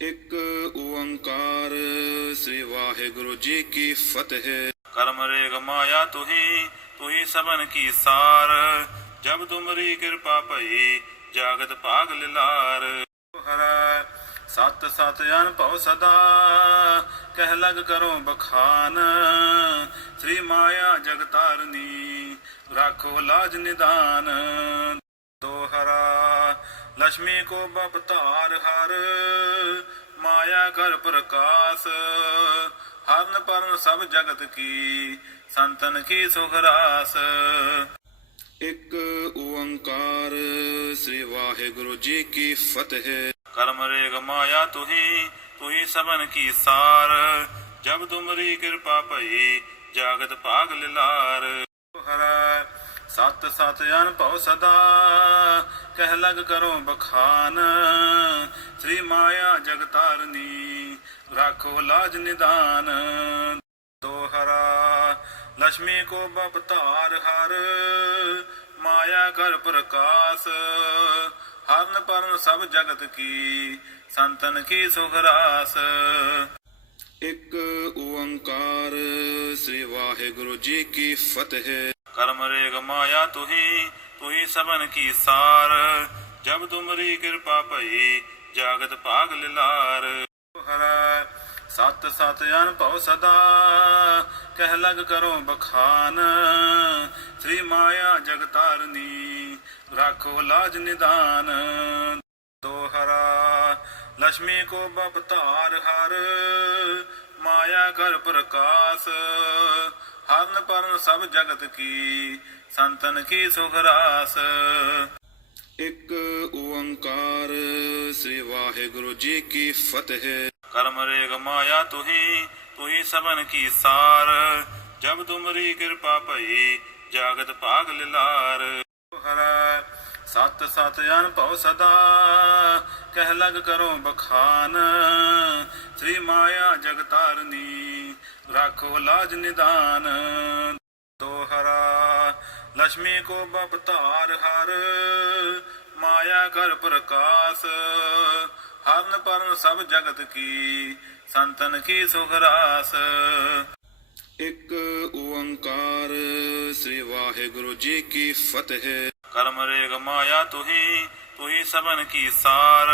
ਇੱਕ ਓੰਕਾਰ ਸ੍ਰੀ ਵਾਹਿਗੁਰੂ ਜੀ ਕੀ ਫਤਿਹ। ਕਰਮ ਰੇਗ ਮਾਇਆ ਤੁਹੀ ਤੁਹੀ ਸਭਨ ਕੀ ਸਾਰ। ਜਬ ਤੁਮਰੀ ਕਿਰਪਾ ਭਈ ਜਾਗਤ ਭਾਗ ਲਿਲਾਰ। ਹਰੈ ਸਤ ਸਤ ਅਨਭਉ ਸਦਾ ਕਹਿ ਲਗ ਕਰੋ ਬਖਾਨ। ਸ੍ਰੀ ਮਾਇਆ ਜਗਤਾਰਨੀ ਰਾਖੋ ਲਾਜ ਨਿਦਾਨ। ਦੋਹਰਾ ਲక్ష్ਮੀ ਕੋ ਬਪਤਾਰ ਹਰ ਮਾਇਆ ਕਰ ਪ੍ਰਕਾਸ਼। ਹਰਨ ਪਰਨ ਸਭ ਜਗਤ ਕੀ ਸੰਤਨ ਕੀ ਸੁਖ ਰਾਸ। ਇੱਕ ਓੰਕਾਰ ਸ੍ਰੀ ਵਾਹਿਗੁਰੂ ਜੀ ਕੀ ਫਤਿਹ। ਕਰਮ ਰੇਗ ਮਾਇਆ ਤੁਹੀ ਤੁਹੀ ਸਭਨ ਕੀ ਸਾਰ। ਜਬ ਤੁਮਰੀ ਕਿਰਪਾ ਭਈ ਜਾਗਤ ਭਾਗ ਲਿਲਾਰ। ਹਰੈ ਸਤ ਸਤ ਅਨਭਉ ਸਦਾ ਕਹਿ ਲਗ ਕਰੋ ਬਖਾਨ। ਸ੍ਰੀ ਮਾਇਆ ਜਗਤਾਰਨੀ ਰਾਖੋ ਲਾਜ ਨਿਦਾਨ। ਦੋਹਰਾ ਲక్ష్ਮੀ ਕੋ ਬਪਤਾਰ ਹਰ ਮਾਇਆ ਕਰ ਪ੍ਰਕਾਸ਼। ਹਰਨ ਪਰਨ ਸਭ ਜਗਤ ਕੀ ਸੰਤਨ ਕੀ ਸੁਖ ਰਾਸ। ਇੱਕ ਓੰਕਾਰ ਸ੍ਰੀ ਵਾਹਿਗੁਰੂ ਜੀ ਕੀ ਫਤਿਹ। ਕਰਮ ਰੇਗ ਮਾਇਆ ਤੁਹੀ ਤੁਹੀ ਸਭਨ ਕੀ ਸਾਰ। ਜਬ ਤੁਮਰੀ ਕਿਰਪਾ ਭਈ ਜਾਗਤ ਭਾਗ ਲਿਲਾਰ। ਹਰੈ ਸਤ ਸਤ ਅਨਭਉ ਸਦਾ ਕਹਿ ਲਗ ਕਰੋ ਬਖਾਨ। ਸ੍ਰੀ ਮਾਇਆ ਜਗਤਾਰਨੀ ਰਾਖੋ ਲਾਜ ਨਿਦਾਨ। ਦੋਹਰਾ ਲక్ష్ਮੀ ਕੋ ਬਪਤਾਰ ਹਰ ਮਾਇਆ ਕਰ ਪ੍ਰਕਾਸ਼। ਹਰਨ ਪਰਨ ਸਭ ਜਗਤ ਕੀ ਸੰਤਨ ਕੀ ਸੁਖ ਰਾਸ। ਇੱਕ ਓੰਕਾਰ ਸ੍ਰੀ ਵਾਹਿਗੁਰੂ ਜੀ ਕੀ ਫਤਿਹ। ਕਰਮ ਰੇਗ ਮਾਇਆ ਤੁਹੀ ਤੁਹੀ ਸਭਨ ਕੀ ਸਾਰ। ਜਬ ਤੁਮਰੀ ਕਿਰਪਾ ਭਈ ਜਾਗਤ ਭਾਗ ਲਿਲਾਰ। ਹਰੈ ਸਤ ਸਤ ਅਨਭਉ ਸਦਾ ਕਹਿ ਲਗ ਕਰੋ ਬਖਾਨ। ਸ੍ਰੀ ਮਾਇਆ ਜਗਤਾਰਨੀ ਰਾਖੋ ਲਾਜ ਨਿਦਾਨ। ਦੋਹਰਾ ਲక్ష్ਮੀ ਕੋ ਬਪਤਾਰ ਹਰ ਮਾਇਆ ਕਰ ਪ੍ਰਕਾਸ਼। ਹਰਨ ਪਰਨ ਸਭ ਜਗਤ ਕੀ ਸੰਤਨ ਕੀ ਸੁਖ ਰਾਸ। ਇੱਕ ਓੰਕਾਰ ਸ੍ਰੀ ਵਾਹਿਗੁਰੂ ਜੀ ਕੀ ਫਤਿਹ। ਕਰਮ ਰੇਗ ਮਾਇਆ ਤੁਹੀ ਤੁਹੀ ਸਭਨ ਕੀ ਸਾਰ।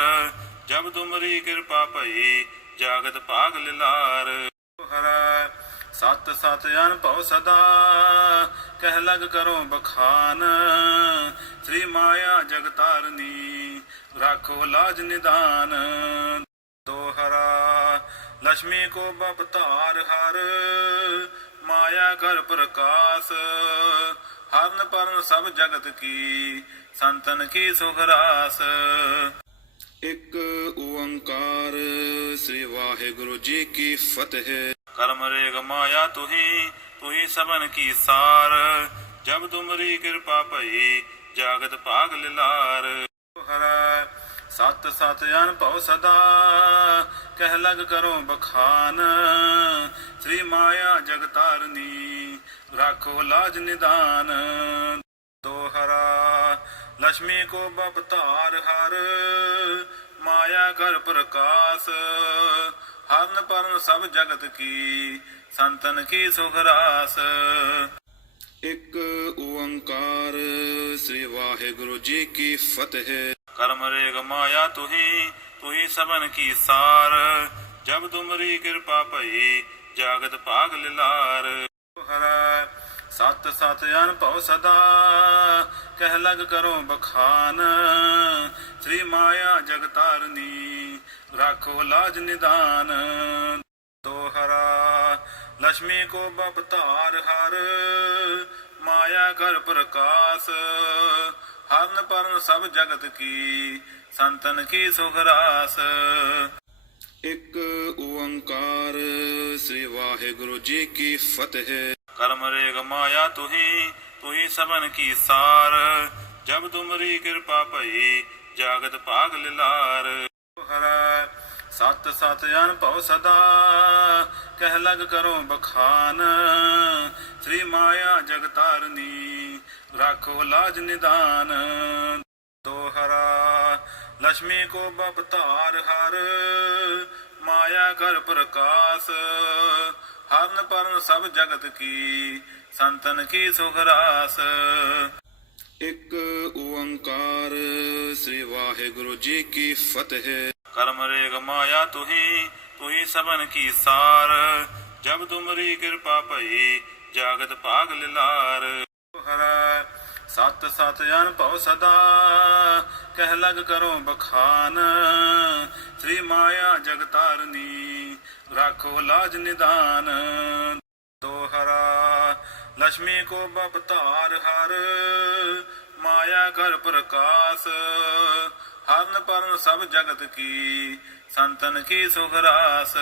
ਜਬ ਤੁਮਰੀ ਕਿਰਪਾ ਭਈ ਜਾਗਤ ਭਾਗ ਲਿਲਾਰ। ਹਰੈ ਸਤ ਸਤ ਅਨਭਉ ਸਦਾ ਕਹਿ ਲਗ ਕਰੋ ਬਖਾਨ। ਸ੍ਰੀ ਮਾਇਆ ਜਗਤਾਰਨੀ ਰਾਖੋ ਲਾਜ ਨਿਦਾਨ। ਦੋਹਰਾ ਲక్ష్ਮੀ ਕੋ ਬਪਤਾਰ ਹਰ ਮਾਇਆ ਕਰ ਪ੍ਰਕਾਸ਼। ਹਰਨ ਪਰਨ ਸਭ ਜਗਤ ਕੀ ਸੰਤਨ ਕੀ ਸੁਖ ਰਾਸ। ਇੱਕ ਓੰਕਾਰ ਸ੍ਰੀ ਵਾਹਿਗੁਰੂ ਜੀ ਕੀ ਫਤਿਹ। ਕਰਮ ਰੇਗ ਮਾਇਆ ਤੁਹੀ ਤੁਹੀ ਸਭਨ ਕੀ ਸਾਰ। ਜਬ ਤੁਮਰੀ ਕਿਰਪਾ ਭਈ ਜਾਗਤ ਭਾਗ ਲਿਲਾਰ। ਹਰੈ ਸਤ ਸਤ ਅਨਭਉ ਸਦਾ ਕਹਿ ਲਗ ਕਰੋ ਬਖਾਨ। ਸ੍ਰੀ ਮਾਇਆ ਜਗਤਾਰਨੀ ਰਾਖੋ ਲਾਜ ਨਿਦਾਨ। ਦੋਹਰਾ ਲక్ష్ਮੀ ਕੋ ਬਪਤਾਰ ਹਰ ਮਾਇਆ ਕਰ ਪ੍ਰਕਾਸ਼। ਹਰਨ ਪਰਨ ਸਭ ਜਗਤ ਕੀ ਸੰਤਨ ਕੀ ਸੁਖ ਰਾਸ। ਇੱਕ ਓੰਕਾਰ ਸ੍ਰੀ ਵਾਹਿਗੁਰੂ ਜੀ ਕੀ ਫਤਿਹ। ਕਰਮ ਰੇਗ ਮਾਇਆ ਤੁਹੀ ਤੁਹੀ ਸਭਨ ਕੀ ਸਾਰ। ਜਬ ਤੁਮਰੀ ਕਿਰਪਾ ਭਈ ਜਾਗਤ ਭਾਗ ਲਿਲਾਰ। ਹਰੈ ਸਤ ਸਤ ਅਨਭਉ ਸਦਾ ਕਹਿ ਲਗ ਕਰੋ ਬਖਾਨ। ਸ੍ਰੀ ਮਾਇਆ ਜਗਤਾਰਨੀ ਰਾਖੋ ਲਾਜ ਨਿਦਾਨ। ਦੋਹਰਾ ਲక్ష్ਮੀ ਕੋ ਬਪਤਾਰ ਹਰ ਮਾਇਆ ਕਰ ਪ੍ਰਕਾਸ਼। ਹਰਨ ਪਰਨ ਸਭ ਜਗਤ ਕੀ ਸੰਤਨ ਕੀ ਸੁਖ ਰਾਸ। ਇੱਕ ਓੰਕਾਰ ਸ੍ਰੀ ਵਾਹਿਗੁਰੂ ਜੀ ਕੀ ਫਤਿਹ। ਕਰਮ ਰੇਗ ਮਾਇਆ ਤੁਹੀ ਤੁਹੀ ਸਭਨ ਕੀ ਸਾਰ। ਜਬ ਤੁਮਰੀ ਕਿਰਪਾ ਭਈ ਜਾਗਤ ਭਾਗ ਲਿਲਾਰ। ਹਰੈ ਸਤ ਸਤ ਅਨਭਉ ਸਦਾ ਕਹਿ ਲਗ ਕਰੋ ਬਖਾਨ। ਸ੍ਰੀ ਮਾਇਆ ਜਗਤਾਰਨੀ ਰਾਖੋ ਲਾਜ ਨਿਦਾਨ। ਦੋਹਰਾ ਲక్ష్ਮੀ ਕੋ ਬਪਤਾਰ ਹਰ ਮਾਇਆ ਕਰ ਪ੍ਰਕਾਸ਼ ਹਰਨ ਪਰਨ ਸਭ ਜਗਤ ਕੀ ਸੰਤਨ ਕੀ ਸੁਖ ਰਾਸ ਇੱਕ ਓੰਕਾਰ ਸ੍ਰੀ ਵਾਹਿਗੁਰੂ ਜੀ ਕੀ ਫਤਿਹ। ਕਰਮ ਰੇਗ ਮਾਇਆ ਤੁਹੀ ਸਭਨ ਕੀ ਸਾਰ ਜਬ ਤੁਮਰੀ ਕਿਰਪਾ ਭਈ ਜਾਗਤ ਭਾਗ ਲਿਲਾਰ ਹਰਾ ਸਤ ਸਤ ਅਨਭਉ ਸਦਾ ਕਹਿ ਲਗ ਕਰੋ ਬਖਾਨ ਸ੍ਰੀ ਮਾਇਆ ਜਗਤਾਰਨੀ ਰਾਖੋ ਲਾਜ ਨਿਦਾਨ ਦੋਹਰਾ ਲక్ష్ਮੀ ਕੋ ਬਪਤਾਰ ਹਰ ਮਾਇਆ ਕਰ ਪ੍ਰਕਾਸ਼ ਹਰਨ ਪਰਨ ਸਭ ਜਗਤ ਕੀ ਸੰਤਨ ਕੀ ਸੁਖ ਰਾਸ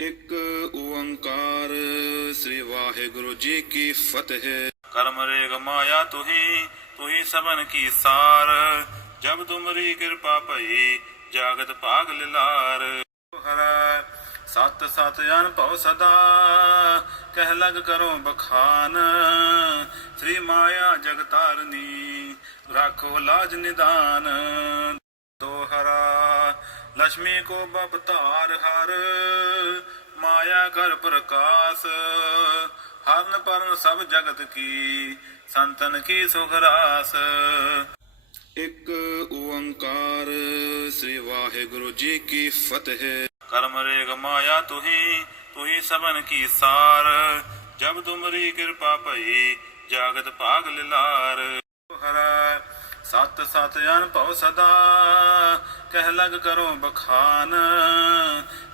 ਇੱਕ ਓੰਕਾਰ ਸ੍ਰੀ ਵਾਹਿਗੁਰੂ ਜੀ ਕੀ ਫਤਿਹ। ਕਰਮ ਰੇਗ ਮਾਇਆ ਤੁਹੀ ਸਭਨ ਕੀ ਸਾਰ ਜਬ ਤੁਮਰੀ ਕਿਰਪਾ ਭਈ ਜਾਗਤ ਭਾਗ ਲਿਲਾਰ ਹਰਾ ਸਤ ਸਤ ਅਨਭਉ ਸਦਾ ਕਹਿ ਲਗ ਕਰੋ ਬਖਾਨ ਸ੍ਰੀ ਮਾਇਆ ਜਗਤਾਰਨੀ ਰਾਖੋ ਲਾਜ ਨਿਦਾਨ ਦੋਹਰਾ ਲక్ష్ਮੀ ਕੋ ਬਪਤਾਰ ਹਰ ਮਾਇਆ ਕਰ ਪ੍ਰਕਾਸ਼ ਹਰਨ ਪਰਨ ਸਭ ਜਗਤ ਕੀ ਸੰਤਨ ਕੀ ਸੁਖ ਰਾਸ ਇੱਕ ਓੰਕਾਰ ਸ੍ਰੀ ਵਾਹਿਗੁਰੂ ਜੀ ਕੀ ਫਤਿਹ। ਕਰਮ ਰੇਗ ਮਾਇਆ ਤੁਹੀ ਸਭਨ ਕੀ ਸਾਰ ਜਬ ਤੁਮਰੀ ਕਿਰਪਾ ਭਈ ਜਾਗਤ ਭਾਗ ਲਿਲਾਰ ਹਰਾ ਸਤ ਸਤ ਅਨਭਉ ਸਦਾ ਕਹਿ ਲਗ ਕਰੋ ਬਖਾਨ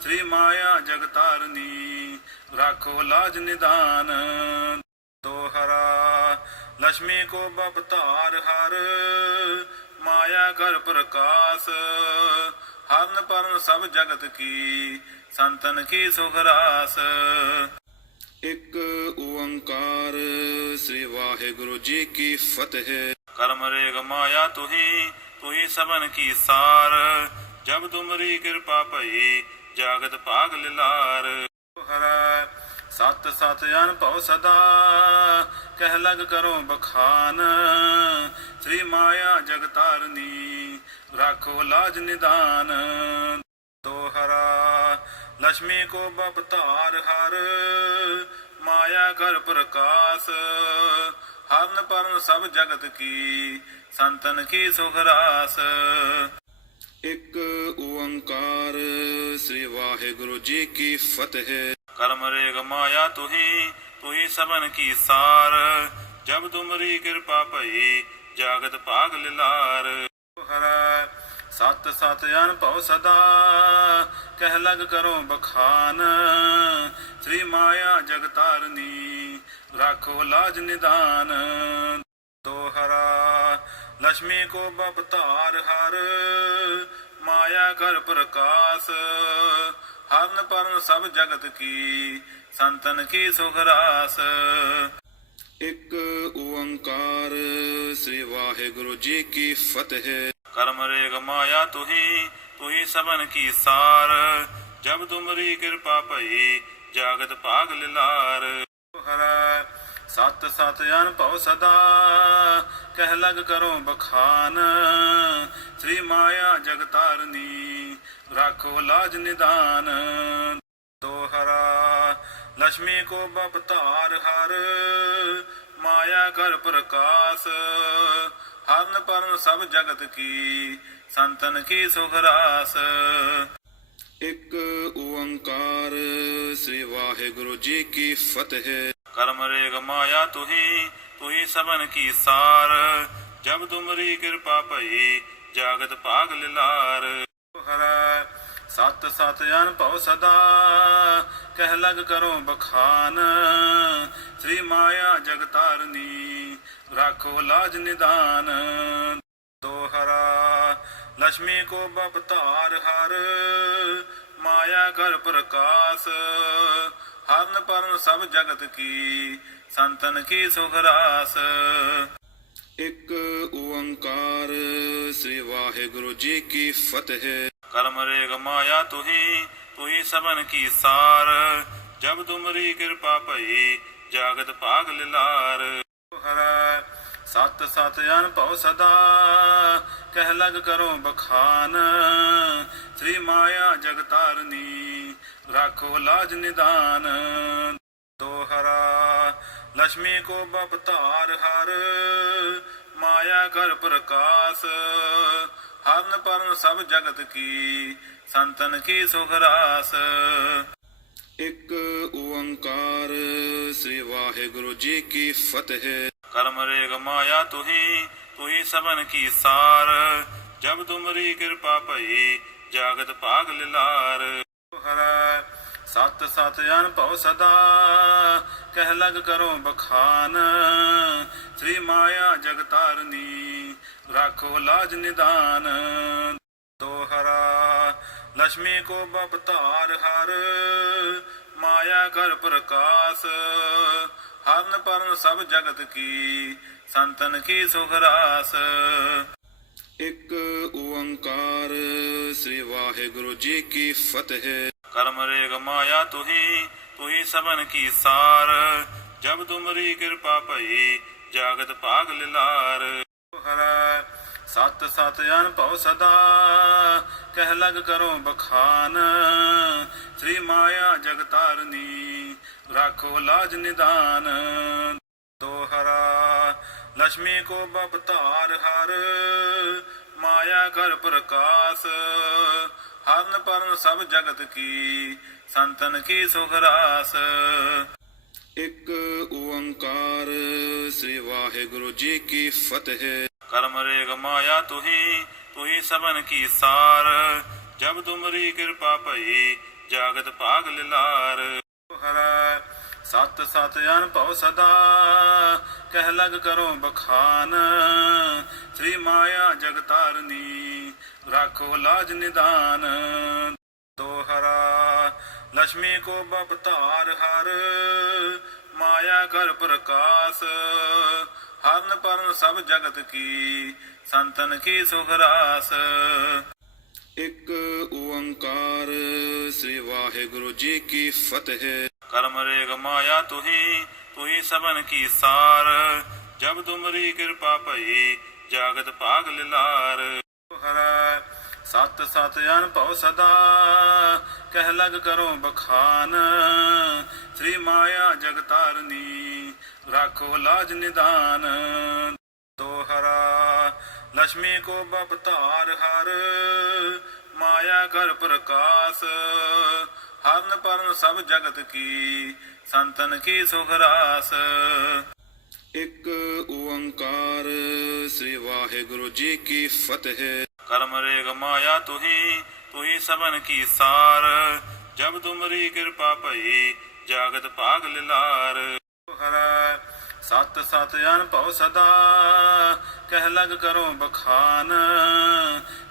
ਸ੍ਰੀ ਮਾਇਆ ਜਗਤਾਰਨੀ ਰਾਖੋ ਲਾਜ ਨਿਦਾਨ ਦੋਹਰਾ ਲక్ష్ਮੀ ਕੋ ਬਪਤਾਰ ਹਰ ਮਾਇਆ ਕਰ ਪ੍ਰਕਾਸ਼ ਹਰਨ ਪਰਨ ਸਭ ਜਗਤ ਕੀ ਸੰਤਨ ਕੀ ਸੁਖ ਰਾਸ ਇੱਕ ਓੰਕਾਰ ਸ੍ਰੀ ਵਾਹਿਗੁਰੂ ਜੀ ਕੀ ਫਤਿਹ। ਕਰਮ ਰੇਗ ਮਾਇਆ ਤੁਹੀ ਸਭਨ ਕੀ ਸਾਰ ਜਬ ਤੁਮਰੀ ਕਿਰਪਾ ਭਈ ਜਾਗਤ ਭਾਗ ਲਿਲਾਰ ਹਰਾ ਸਤ ਸਤ ਅਨਭਉ ਸਦਾ ਕਹਿ ਲਗ ਕਰੋ ਬਖਾਨ ਸ੍ਰੀ ਮਾਇਆ ਜਗਤਾਰਨੀ ਰਾਖੋ ਲਾਜ ਨਿਦਾਨ ਦੋਹਰਾ ਲక్ష్ਮੀ ਕੋ ਬਪਤਾਰ ਹਰ ਮਾਇਆ ਕਰ ਪ੍ਰਕਾਸ਼ ਹਰਨ ਪਰਨ ਸਭ ਜਗਤ ਕੀ ਸੰਤਨ ਕੀ ਸੁਖ ਰਾਸ ਇੱਕ ਓੰਕਾਰ ਸ੍ਰੀ ਵਾਹਿਗੁਰੂ ਜੀ ਕੀ ਫਤਿਹ। ਕਰਮ ਰੇਗ ਮਾਇਆ ਤੁਹੀ ਸਭਨ ਕੀ ਸਾਰ ਜਬ ਤੁਮਰੀ ਕਿਰਪਾ ਭਈ ਜਾਗਤ ਭਾਗ ਲਿਲਾਰ ਹਰਾ ਸਤ ਸਤ ਅਨਭਉ ਸਦਾ ਕਹਿ ਲਗ ਕਰੋ ਬਖਾਨ ਸ੍ਰੀ ਮਾਇਆ ਜਗਤਾਰਨੀ ਰਾਖੋ ਲਾਜ ਨਿਦਾਨ ਦੋਹਰਾ ਲక్ష్ਮੀ ਕੋ ਬਪਤਾਰ ਹਰ ਮਾਇਆ ਕਰ ਪ੍ਰਕਾਸ਼ ਹਰਨ ਪਰਨ ਸਭ ਜਗਤ ਕੀ ਸੰਤਨ ਕੀ ਸੁਖ ਰਾਸ ਇੱਕ ਓੰਕਾਰ ਸ੍ਰੀ ਵਾਹਿਗੁਰੂ ਜੀ ਕੀ ਫਤਿਹ। ਕਰਮ ਰੇਗ ਮਾਇਆ ਤੁਹੀ ਸਭਨ ਕੀ ਸਾਰ ਜਬ ਤੁਮਰੀ ਕਿਰਪਾ ਭਈ ਜਾਗਤ ਭਾਗ ਲਿਲਾਰ ਹਰਾ ਸਤ ਸਤ ਅਨਭਉ ਸਦਾ ਕਹਿ ਲਗ ਕਰੋ ਬਖਾਨ ਸ੍ਰੀ ਮਾਇਆ ਜਗਤਾਰਨੀ ਰਾਖੋ ਲਾਜ ਨਿਦਾਨ ਦੋਹਰਾ ਲక్ష్ਮੀ ਕੋ ਬਪਤਾਰ ਹਰ ਮਾਇਆ ਕਰ ਪ੍ਰਕਾਸ਼ ਹਰਨ ਪਰਨ ਸਭ ਜਗਤ ਕੀ ਸੰਤਨ ਕੀ ਸੁਖ ਰਾਸ ਇੱਕ ਓੰਕਾਰ ਸ੍ਰੀ ਵਾਹਿਗੁਰੂ ਜੀ ਕੀ ਫਤਿਹ। ਕਰਮ ਰੇਗ ਮਾਇਆ ਤੁਹੀ ਸਭਨ ਕੀ ਸਾਰ ਜਬ ਤੁਮਰੀ ਕਿਰਪਾ ਭਈ ਜਾਗਤ ਭਾਗ ਲਿਲਾਰ ਹਰਾ ਸਤ ਸਤ ਅਨਭਉ ਸਦਾ ਕਹਿ ਲਗ ਕਰੋ ਬਖਾਨ ਸ੍ਰੀ ਮਾਇਆ ਜਗਤਾਰਨੀ ਰਾਖੋ ਲਾਜ ਨਿਦਾਨ ਦੋਹਰਾ ਲక్ష్ਮੀ ਕੋ ਬਪਤਾਰ ਹਰ ਮਾਇਆ ਕਰ ਪ੍ਰਕਾਸ਼ ਹਰਨ ਪਰਨ ਸਭ ਜਗਤ ਕੀ ਸੰਤਨ ਕੀ ਸੁਖ ਰਾਸ ਇੱਕ ਓੰਕਾਰ ਸ੍ਰੀ ਵਾਹਿਗੁਰੂ ਜੀ ਕੀ ਫਤਿਹ। ਕਰਮ ਰੇਗ ਮਾਇਆ ਤੁਹੀ ਸਭਨ ਕੀ ਸਾਰ ਜਬ ਤੁਮਰੀ ਕਿਰਪਾ ਭਈ ਜਾਗਤ ਭਾਗ ਲਿਲਾਰ ਹਰਾ ਸਤ ਸਤ ਅਨਭਉ ਸਦਾ ਕਹਿ ਲਗ ਕਰੋ ਬਖਾਨ ਸ੍ਰੀ ਮਾਇਆ ਜਗਤਾਰਨੀ ਰਾਖੋ ਲਾਜ ਨਿਦਾਨ ਦੋਹਰਾ ਲక్ష్ਮੀ ਕੋ ਬਪਤਾਰ ਹਰ ਮਾਇਆ ਕਰ ਪ੍ਰਕਾਸ਼ ਹਰਨ ਪਰਨ ਸਭ ਜਗਤ ਕੀ ਸੰਤਨ ਕੀ ਸੁਖ ਰਾਸ ਇੱਕ ਓੰਕਾਰ ਸ੍ਰੀ ਵਾਹਿਗੁਰੂ ਜੀ ਕੀ ਫਤਿਹ। ਕਰਮ ਰੇਗ ਮਾਇਆ ਤੁਹੀ ਸਭਨ ਕੀ ਸਾਰ ਜਬ ਤੁਮਰੀ ਕਿਰਪਾ ਭਈ ਜਾਗਤ ਭਾਗ ਲਿਲਾਰ ਹਰਾ ਸਤ ਸਤ ਅਨਭਉ ਸਦਾ ਕਹਿ ਲਗ ਕਰੋ ਬਖਾਨ ਸ੍ਰੀ ਮਾਇਆ ਜਗਤਾਰਨੀ ਰਾਖੋ ਲਾਜ ਨਿਦਾਨ ਦੋਹਰਾ ਲక్ష్ਮੀ ਕੋ ਬਪਤਾਰ ਹਰ ਮਾਇਆ ਕਰ ਪ੍ਰਕਾਸ਼ ਹਰਨ ਪਰਨ ਸਭ ਜਗਤ ਕੀ ਸੰਤਨ ਕੀ ਸੁਖ ਰਾਸ ਇੱਕ ਓੰਕਾਰ ਸ੍ਰੀ ਵਾਹਿਗੁਰੂ ਜੀ ਕੀ ਫਤਿਹ। ਕਰਮ ਰੇਗ ਮਾਇਆ ਤੁਹੀ ਸਭਨ ਕੀ ਸਾਰ ਜਬ ਤੁਮਰੀ ਕਿਰਪਾ ਭਈ ਜਾਗਤ ਭਾਗ ਲਿਲਾਰ ਹਰਾ ਸਤ ਸਤ ਅਨਭਉ ਸਦਾ ਕਹਿ ਲਗ ਕਰੋ ਬਖਾਨ ਸ੍ਰੀ ਮਾਇਆ ਜਗਤਾਰਨੀ ਰਾਖੋ ਲਾਜ ਨਿਦਾਨ ਦੋਹਰਾ ਲక్ష్ਮੀ ਕੋ ਬਪਤਾਰ ਹਰ ਮਾਇਆ ਕਰ ਪ੍ਰਕਾਸ਼ ਹਰਨ ਪਰਨ ਸਭ ਜਗਤ ਕੀ ਸੰਤਨ ਕੀ ਸੁਖ ਰਾਸ ਇੱਕ ਓੰਕਾਰ ਸ੍ਰੀ ਵਾਹਿਗੁਰੂ ਜੀ ਕੀ ਫਤਿਹ। ਕਰਮ ਰੇਗ ਮਾਇਆ ਤੁਹੀ ਸਭਨ ਕੀ ਸਾਰ ਜਬ ਤੁਮਰੀ ਕਿਰਪਾ ਭਈ ਜਾਗਤ ਭਾਗ ਲਿਲਾਰ ਹਰਾ ਸਤ ਸਤ ਅਨਭਉ ਸਦਾ ਕਹਿ ਲਗ ਕਰੋ ਬਖਾਨ ਸ੍ਰੀ ਮਾਇਆ ਜਗਤਾਰਨੀ ਰਾਖੋ ਲਾਜ ਨਿਦਾਨ ਦੋਹਰਾ ਲక్ష్ਮੀ ਕੋ ਬਪਤਾਰ ਹਰ ਮਾਇਆ ਕਰ ਪ੍ਰਕਾਸ਼ ਹਰਨ ਪਰਨ ਸਭ ਜਗਤ ਕੀ ਸੰਤਨ ਕੀ ਸੁਖ ਰਾਸ ਇੱਕ ਓੰਕਾਰ ਸ੍ਰੀ ਵਾਹਿਗੁਰੂ ਜੀ ਕੀ ਫਤਿਹ। ਕਰਮ ਰੇਗ ਮਾਇਆ ਤੁਹੀ ਸਭਨ ਕੀ ਸਾਰ ਜਬ ਤੁਮਰੀ ਕਿਰਪਾ ਭਈ ਜਾਗਤ ਭਾਗ ਲਿਲਾਰ ਹਰਾ ਸਤ ਸਤ ਅਨਭਉ ਸਦਾ ਕਹਿ ਲਗ ਕਰੋ ਬਖਾਨ ਸ੍ਰੀ ਮਾਇਆ ਜਗਤਾਰਨੀ ਰਾਖੋ ਲਾਜ ਨਿਦਾਨ ਦੋਹਰਾ ਲక్ష్ਮੀ ਕੋ ਬਪਤਾਰ ਹਰ ਮਾਇਆ ਕਰ ਪ੍ਰਕਾਸ਼ ਹਰਨ ਪਰਨ ਸਭ ਜਗਤ ਕੀ ਸੰਤਨ ਕੀ ਸੁਖ ਰਾਸ ਇੱਕ ਓੰਕਾਰ ਸ੍ਰੀ ਵਾਹਿਗੁਰੂ ਜੀ ਕੀ ਫਤਿਹ। ਕਰਮ ਰੇਗ ਮਾਇਆ ਤੁਹੀ ਸਭਨ ਕੀ ਸਾਰ ਜਬ ਤੁਮਰੀ ਕਿਰਪਾ ਭਈ ਜਾਗਤ ਭਾਗ ਲਿਲਾਰ ਹਰਾ ਸਤ ਸਤ ਅਨਭਉ ਸਦਾ ਕਹਿ ਲਗ ਕਰੋ ਬਖਾਨ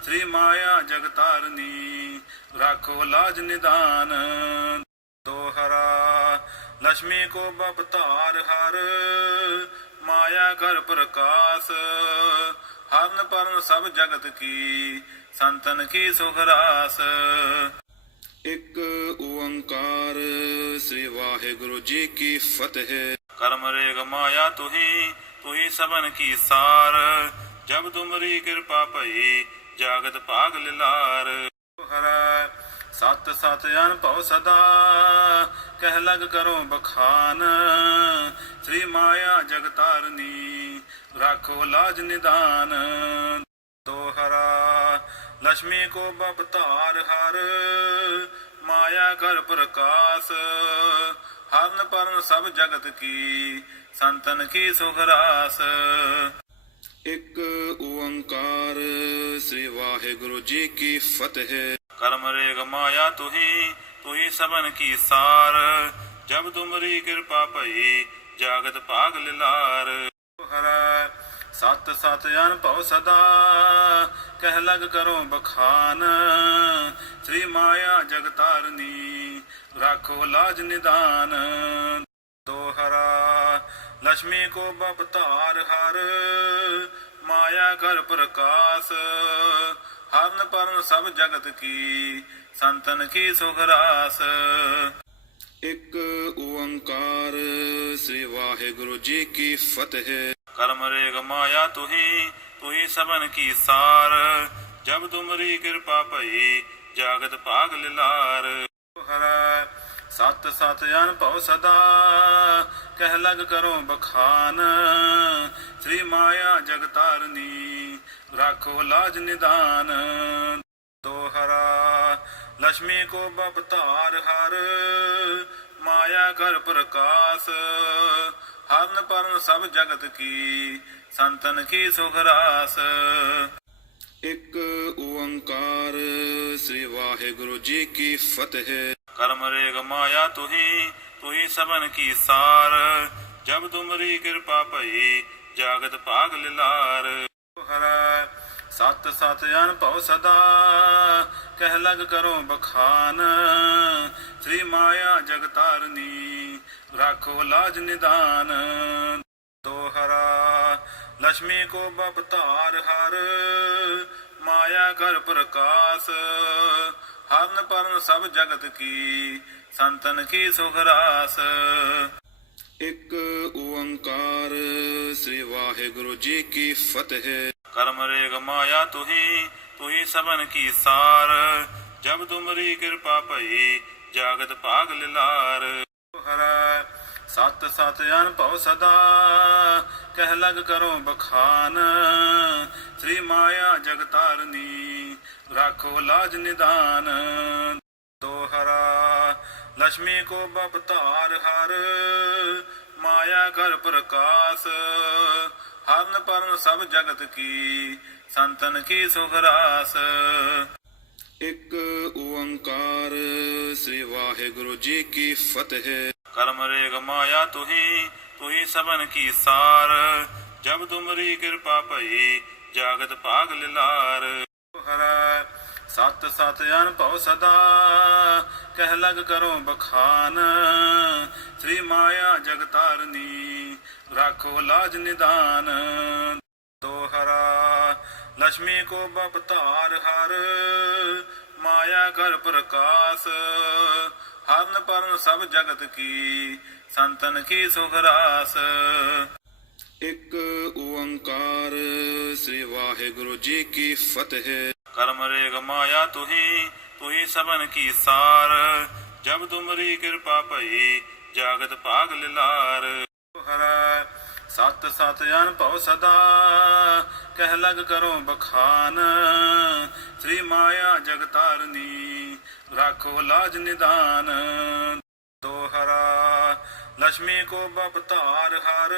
ਸ੍ਰੀ ਮਾਇਆ ਜਗਤਾਰਨੀ ਰਾਖੋ ਲਾਜ ਨਿਦਾਨ ਦੋਹਰਾ ਲక్ష్ਮੀ ਕੋ ਬਪਤਾਰ ਹਰ ਮਾਇਆ ਕਰ ਪ੍ਰਕਾਸ਼ ਹਰਨ ਪਰਨ ਸਭ ਜਗਤ ਕੀ ਸੰਤਨ ਕੀ ਸੁਖ ਰਾਸ ਇੱਕ ਓੰਕਾਰ ਸ੍ਰੀ ਵਾਹਿਗੁਰੂ ਜੀ ਕੀ ਫਤਿਹ। ਕਰਮ ਰੇਗ ਮਾਇਆ ਤੁਹੀ ਸਭਨ ਕੀ ਸਾਰ ਜਬ ਤੁਮਰੀ ਕਿਰਪਾ ਭਈ ਜਾਗਤ ਭਾਗ ਲਿਲਾਰ ਹਰਾ ਸਤ ਸਤ ਅਨਭਉ ਸਦਾ ਕਹਿ ਲਗ ਕਰੋ ਬਖਾਨ ਸ੍ਰੀ ਮਾਇਆ ਜਗਤਾਰਨੀ ਰਾਖੋ ਲਾਜ ਨਿਦਾਨ ਦੋਹਰਾ ਲక్ష్ਮੀ ਕੋ ਬਪਤਾਰ ਹਰ ਮਾਇਆ ਕਰ ਪ੍ਰਕਾਸ਼ ਹਰਨ ਪਰਨ ਸਭ ਜਗਤ ਕੀ ਸੰਤਨ ਕੀ ਸੁਖ ਰਾਸ ਇੱਕ ਓੰਕਾਰ ਸ੍ਰੀ ਵਾਹਿਗੁਰੂ ਜੀ ਕੀ ਫਤਿਹ। ਕਰਮ ਰੇਗ ਮਾਇਆ ਤੁਹੀ ਸਭਨ ਕੀ ਸਾਰ ਜਬ ਤੁਮਰੀ ਕਿਰਪਾ ਭਈ ਜਾਗਤ ਭਾਗ ਲਿਲਾਰ ਹਰਾ ਸਤ ਸਤ ਅਨਭਉ ਸਦਾ ਕਹਿ ਲਗ ਕਰੋ ਬਖਾਨ ਸ੍ਰੀ ਮਾਇਆ ਜਗਤਾਰਨੀ ਰਾਖੋ ਲਾਜ ਨਿਦਾਨ ਦੋਹਰਾ ਲక్ష్ਮੀ ਕੋ ਬਪਤਾਰ ਹਰ ਮਾਇਆ ਕਰ ਪ੍ਰਕਾਸ਼ ਹਰਨ ਪਰਨ ਸਭ ਜਗਤ ਕੀ ਸੰਤਨ ਕੀ ਸੁਖ ਰਾਸ ਇੱਕ ਓੰਕਾਰ ਸ੍ਰੀ ਵਾਹਿਗੁਰੂ ਜੀ ਕੀ ਫਤਿਹ। ਕਰਮ ਰੇਗ ਮਾਇਆ ਤੁਹੀ ਸਭਨ ਕੀ ਸਾਰ। ਜਬ ਤੁਮਰੀ ਕਿਰਪਾ ਭਈ ਜਾਗਤ ਭਾਗ ਲਿਲਾਰ। ਹਰੈ ਸਤ ਸਤ ਅਨਭਉ ਸਦਾ ਕਹਿ ਲਗ ਕਰੋ ਬਖਾਨ। ਸ੍ਰੀ ਮਾਇਆ ਜਗਤਾਰਨੀ ਰਾਖੋ ਲਾਜ ਨਿਦਾਨ। ਦੋਹਰਾ ਲక్ష్ਮੀ ਕੋ ਬਪਤਾਰ ਹਰ ਮਾਇਆ ਕਰ ਪ੍ਰਕਾਸ਼। ਹਰਨ ਪਰਨ ਸਭ ਜਗਤ ਕੀ ਸੰਤਨ ਕੀ ਸੁਖ ਰਾਸ। ਇੱਕ ਓੰਕਾਰ ਸ੍ਰੀ ਵਾਹਿਗੁਰੂ ਜੀ ਕੀ ਫਤਿਹ। ਕਰਮ ਰੇਗ ਮਾਇਆ ਤੁਹੀ ਸਭਨ ਕੀ ਸਾਰ। ਜਬ ਤੁਮਰੀ ਕਿਰਪਾ ਭਈ ਜਾਗਤ ਭਾਗ ਲਿਲਾਰ। ਹਰੈ ਸਤ ਸਤ ਅਨਭਉ ਸਦਾ ਕਹਿ ਲਗ ਕਰੋ ਬਖਾਨ। ਸ੍ਰੀ ਮਾਇਆ ਜਗਤਾਰਨੀ ਰਾਖੋ ਲਾਜ ਨਿਦਾਨ। ਦੋਹਰਾ ਲక్ష్ਮੀ ਕੋ ਬਪਤਾਰ ਹਰ ਮਾਇਆ ਕਰ ਪ੍ਰਕਾਸ਼। ਹਰਨ ਪਰਨ ਸਭ ਜਗਤ ਕੀ ਸੰਤਨ ਕੀ ਸੁਖ ਰਾਸ। ਇੱਕ ਓੰਕਾਰ ਸ੍ਰੀ ਵਾਹਿਗੁਰੂ ਜੀ ਕੀ ਫਤਿਹ। ਕਰਮ ਰੇਗ ਮਾਇਆ ਤੁਹੀ ਸਭਨ ਕੀ ਸਾਰ। ਜਬ ਤੁਮਰੀ ਕਿਰਪਾ ਭਈ ਜਾਗਤ ਭਾਗ ਲਿਲਾਰ। ਹਰੈ ਸਤ ਸਤ ਅਨਭਉ ਸਦਾ ਕਹਿ ਲਗ ਕਰੋ ਬਖਾਨ। ਸ੍ਰੀ ਮਾਇਆ ਜਗਤਾਰਨੀ ਰਾਖੋ ਲਾਜ ਨਿਦਾਨ। ਦੋਹਰਾ ਲక్ష్ਮੀ ਕੋ ਬਪਤਾਰ ਹਰ ਮਾਇਆ ਕਰ ਪ੍ਰਕਾਸ਼। ਹਰਨ ਪਰਨ ਸਭ ਜਗਤ ਕੀ ਸੰਤਨ ਕੀ ਸੁਖ ਰਾਸ। ਇੱਕ ਓੰਕਾਰ ਸ੍ਰੀ ਵਾਹਿਗੁਰੂ ਜੀ ਕੀ ਫਤਿਹ। ਕਰਮ ਰੇਗ ਮਾਇਆ ਤੁਹੀ ਸਭਨ ਕੀ ਸਾਰ। ਜਬ ਤੁਮਰੀ ਕਿਰਪਾ ਭਈ ਜਾਗਤ ਭਾਗ ਲਿਲਾਰ। ਹਰੈ ਸਤ ਸਤ ਅਨਭਉ ਸਦਾ ਕਹਿ ਲਗ ਕਰੋ ਬਖਾਨ। ਸ੍ਰੀ ਮਾਇਆ ਜਗਤਾਰਨੀ ਰਾਖੋ ਲਾਜ ਨਿਦਾਨ। ਦੋਹਰਾ ਲక్ష్ਮੀ ਕੋ ਬਪਤਾਰ ਹਰ ਮਾਇਆ ਕਰ ਪ੍ਰਕਾਸ਼। ਹਰਨ ਪਰਨ ਸਭ ਜਗਤ ਕੀ ਸੰਤਨ ਕੀ ਸੁਖ ਰਾਸ। ਇੱਕ ਓੰਕਾਰ ਸ੍ਰੀ ਵਾਹਿਗੁਰੂ ਜੀ ਕੀ ਫਤਿਹ। ਕਰਮ ਰੇਗ ਮਾਇਆ ਤੁਹੀ ਸਭਨ ਕੀ ਸਾਰ। ਜਬ ਤੁਮਰੀ ਕਿਰਪਾ ਭਈ ਜਾਗਤ ਭਾਗ ਲਿਲਾਰ। ਹਰੈ ਸਤ ਸਤ ਅਨਭਉ ਸਦਾ ਕਹਿ ਲਗ ਕਰੋ ਬਖਾਨ। ਸ੍ਰੀ ਮਾਇਆ ਜਗਤਾਰਨੀ ਰਾਖੋ ਲਾਜ ਨਿਦਾਨ। ਦੋਹਰਾ ਲక్ష్ਮੀ ਕੋ ਬਪਤਾਰ ਹਰ